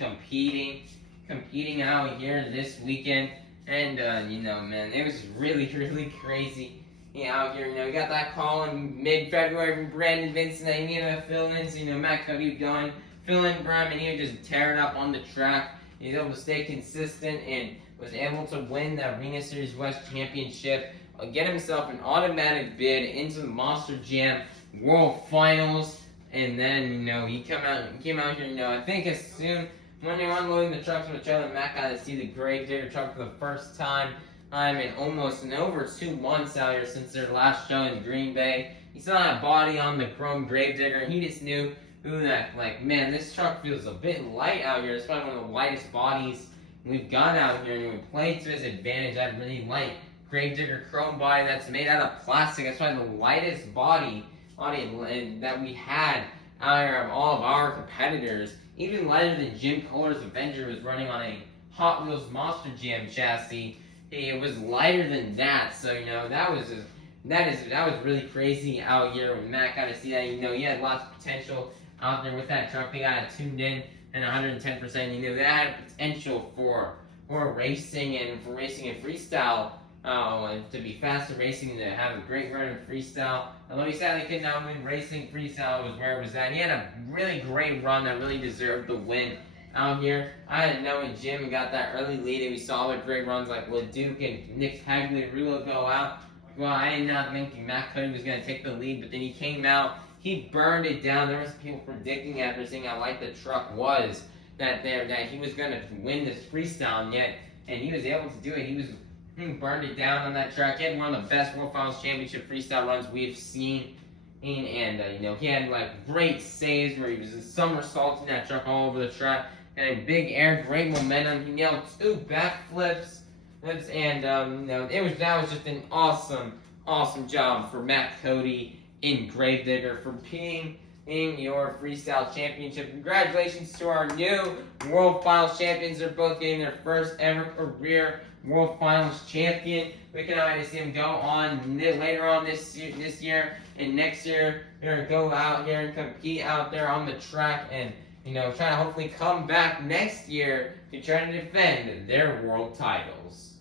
competing out here this weekend. And, you know, man, it was really, really crazy. Out here, you know, we got that call in mid-February from Brandon Vincent that he needed to fill in. So, you know, Matt Cody going, fill in for him, and he would just tear it up on the track. He was able to stay consistent and was able to win the Arena Series West Championship, get himself an automatic bid into the Monster Jam World Finals, and then, you know, he came out here, you know, I think as soon when they were unloading the trucks from the trailer, Matt got to see the Gravedigger truck for the first time in over 2 months out here since their last show in Green Bay. He saw that body on the chrome Gravedigger, and he just knew, man, this truck feels a bit light out here. It's probably one of the lightest bodies we've got out here, and we played to his advantage. That really light Gravedigger chrome body that's made out of plastic. That's probably the lightest body that we had out here of all of our competitors. Even lighter than Jim Kohler's Avenger was running on a Hot Wheels Monster Jam chassis. It was lighter than that, so, you know, that was really crazy out here when Matt got to see that. You know, he had lots of potential out there with that truck. He got it tuned in and 110%. You know, that had potential for racing and for racing in freestyle, to be faster racing and to have a great run in freestyle. Although he sadly could not win racing, freestyle was where it was at. He had a really great run that really deserved the win out here. I didn't know when Jim got that early lead and we saw with great runs like Duke and Nick Pagliarulo go out. Well, I did not think Matt Cody was going to take the lead, but then he came out, he burned it down. There was people predicting after seeing how light the truck was that he was going to win this freestyle, and he was able to do it. He burned it down on that track. He had one of the best World Finals Championship freestyle runs we've seen. And you know, he had like great saves where he was somersaulting that truck all over the track. And a big air, great momentum. He nailed 2 backflips. And you know, that was just an awesome job for Matt Cody in Gravedigger for being in your freestyle championship. Congratulations to our new World Finals champions. They're both getting their first ever career World Finals champion. We can already see them go on later on this year and next year. They're gonna go out here and compete out there on the track and, you know, try to hopefully come back next year to try to defend their world titles.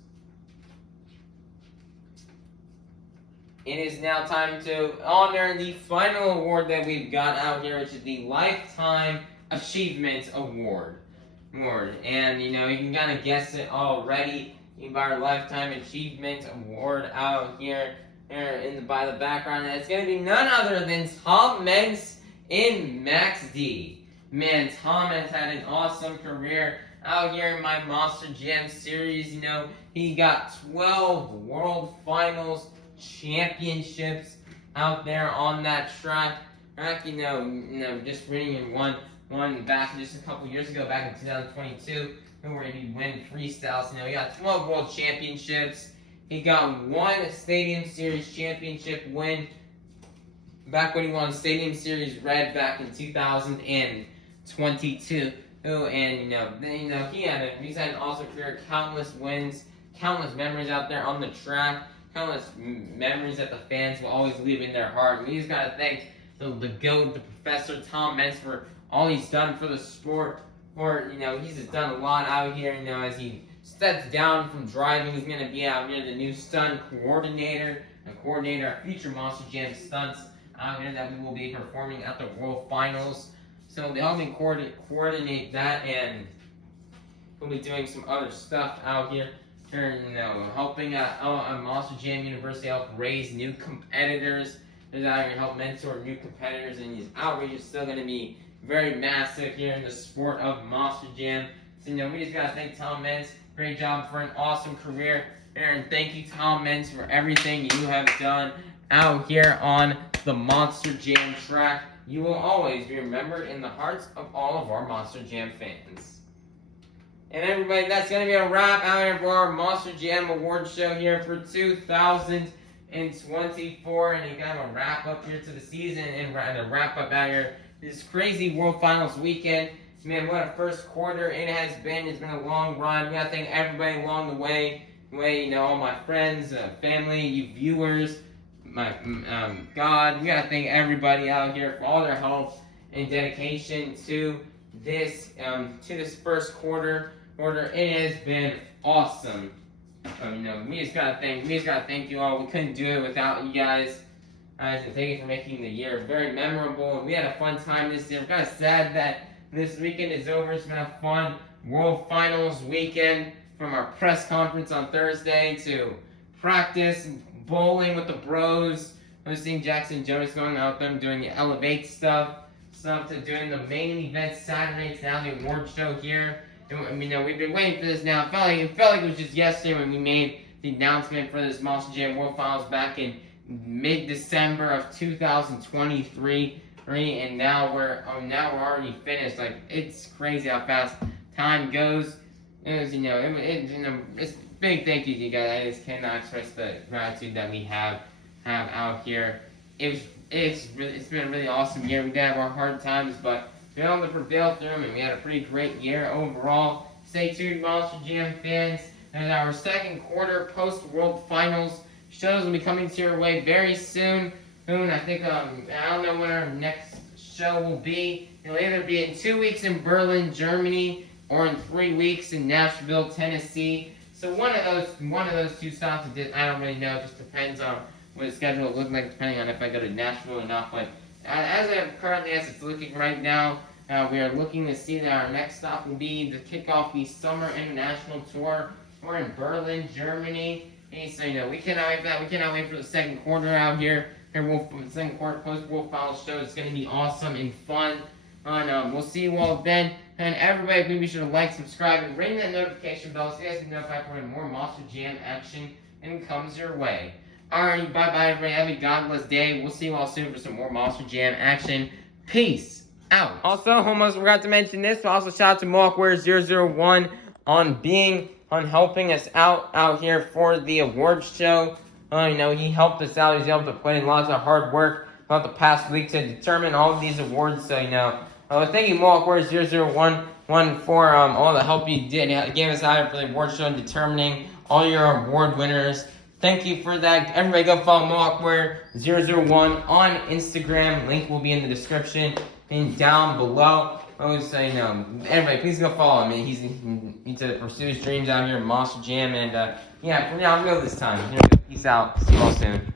It is now time to honor the final award that we've got out here, which is the Lifetime Achievement Award. And, you know, you can kind of guess it already. You can buy our Lifetime Achievement Award out here by the background. And it's going to be none other than Tom Meents in Max D. Man, Tom has had an awesome career out here in my Monster Jam series. You know, he got 12 World Finals championships out there on that track. You know, just winning in one back just a couple years ago, back in 2022, where he win freestyles. You know, he got 12 world championships. He got 1 Stadium Series championship win back when he won Stadium Series Red back in 2022. 2022. And he's had an awesome career, countless wins, countless memories out there on the track, countless memories that the fans will always leave in their heart. We just gotta thank the GOAT, the Professor Tom Meents, for all he's done for the sport. He's just done a lot out here. As he steps down from driving, he's gonna be out here the new stunt coordinator, our future Monster Jam stunts out here that we will be performing at the World Finals. So we'll be helping coordinate that, and we'll be doing some other stuff out here. Helping Monster Jam University help raise new competitors. There's out here to help mentor new competitors, and his outreach is still going to be very massive here in the sport of Monster Jam. So we just gotta thank Tom Meents. Great job for an awesome career here, and thank you, Tom Meents, for everything you have done out here on the Monster Jam track. You will always be remembered in the hearts of all of our Monster Jam fans. And everybody, that's going to be a wrap out here for our Monster Jam Award Show here for 2024. And you got a wrap up here to the season and a wrap up out here this crazy World Finals weekend. Man, what a first quarter it has been. It's been a long run. We got to thank everybody along the way. All my friends, family, you viewers, my God, we gotta thank everybody out here for all their help and dedication to this first quarter. It has been awesome. We just gotta thank you all. We couldn't do it without you guys. And thank you for making the year very memorable. We had a fun time this year. We're kind of sad that this weekend is over. It's been a fun World Finals weekend, from our press conference on Thursday to practice, bowling with the bros. I was seeing Jackson Jonas going out there doing the Elevate stuff to doing the main event Saturday, to now the award show here. And, we've been waiting for this now. It felt like it was just yesterday when we made the announcement for this Monster Jam World Finals back in mid-December of 2023. And now we're already finished. Like, it's crazy how fast time goes. It's big thank you to you guys. I just cannot express the gratitude that we have out here. It's been a really awesome year. We did have our hard times, but we were able to prevail through them, and we had a pretty great year overall. Stay tuned, Monster Jam fans. And our second quarter post-World Finals shows will be coming to your way very soon. I think I don't know when our next show will be. It'll either be in 2 weeks in Berlin, Germany, or in 3 weeks in Nashville, Tennessee. So one of those two stops, I don't really know. It just depends on what the schedule will look like, depending on if I go to Nashville or not. But as it's looking right now, we are looking to see that our next stop will be to kick off the Summer International Tour. We're in Berlin, Germany. And so we cannot wait for that. We cannot wait for the second quarter out here. The second quarter post-World Finals show. It's going to be awesome and fun. We'll see you all then. And everybody, please be sure to like, subscribe, and ring that notification bell so you guys can be notified when more Monster Jam action comes your way. Alrighty, bye-bye, everybody. Have a God bless day. We'll see you all soon for some more Monster Jam action. Peace out. Also, almost forgot to mention this, but also shout out to Mohawkware001 on helping us out here for the awards show. He helped us out. He's able to put in lots of hard work throughout the past week to determine all of these awards. So, thank you, Mohawkware001 for all the help you gave us out here for the award show and determining all your award winners. Thank you for that. Everybody go follow Mohawkware001 on Instagram. Link will be in the description and down below. Everybody, please go follow him. He's to pursue his dreams out here in Monster Jam. And, for now, I'm going to go this time. Peace out. See you all soon.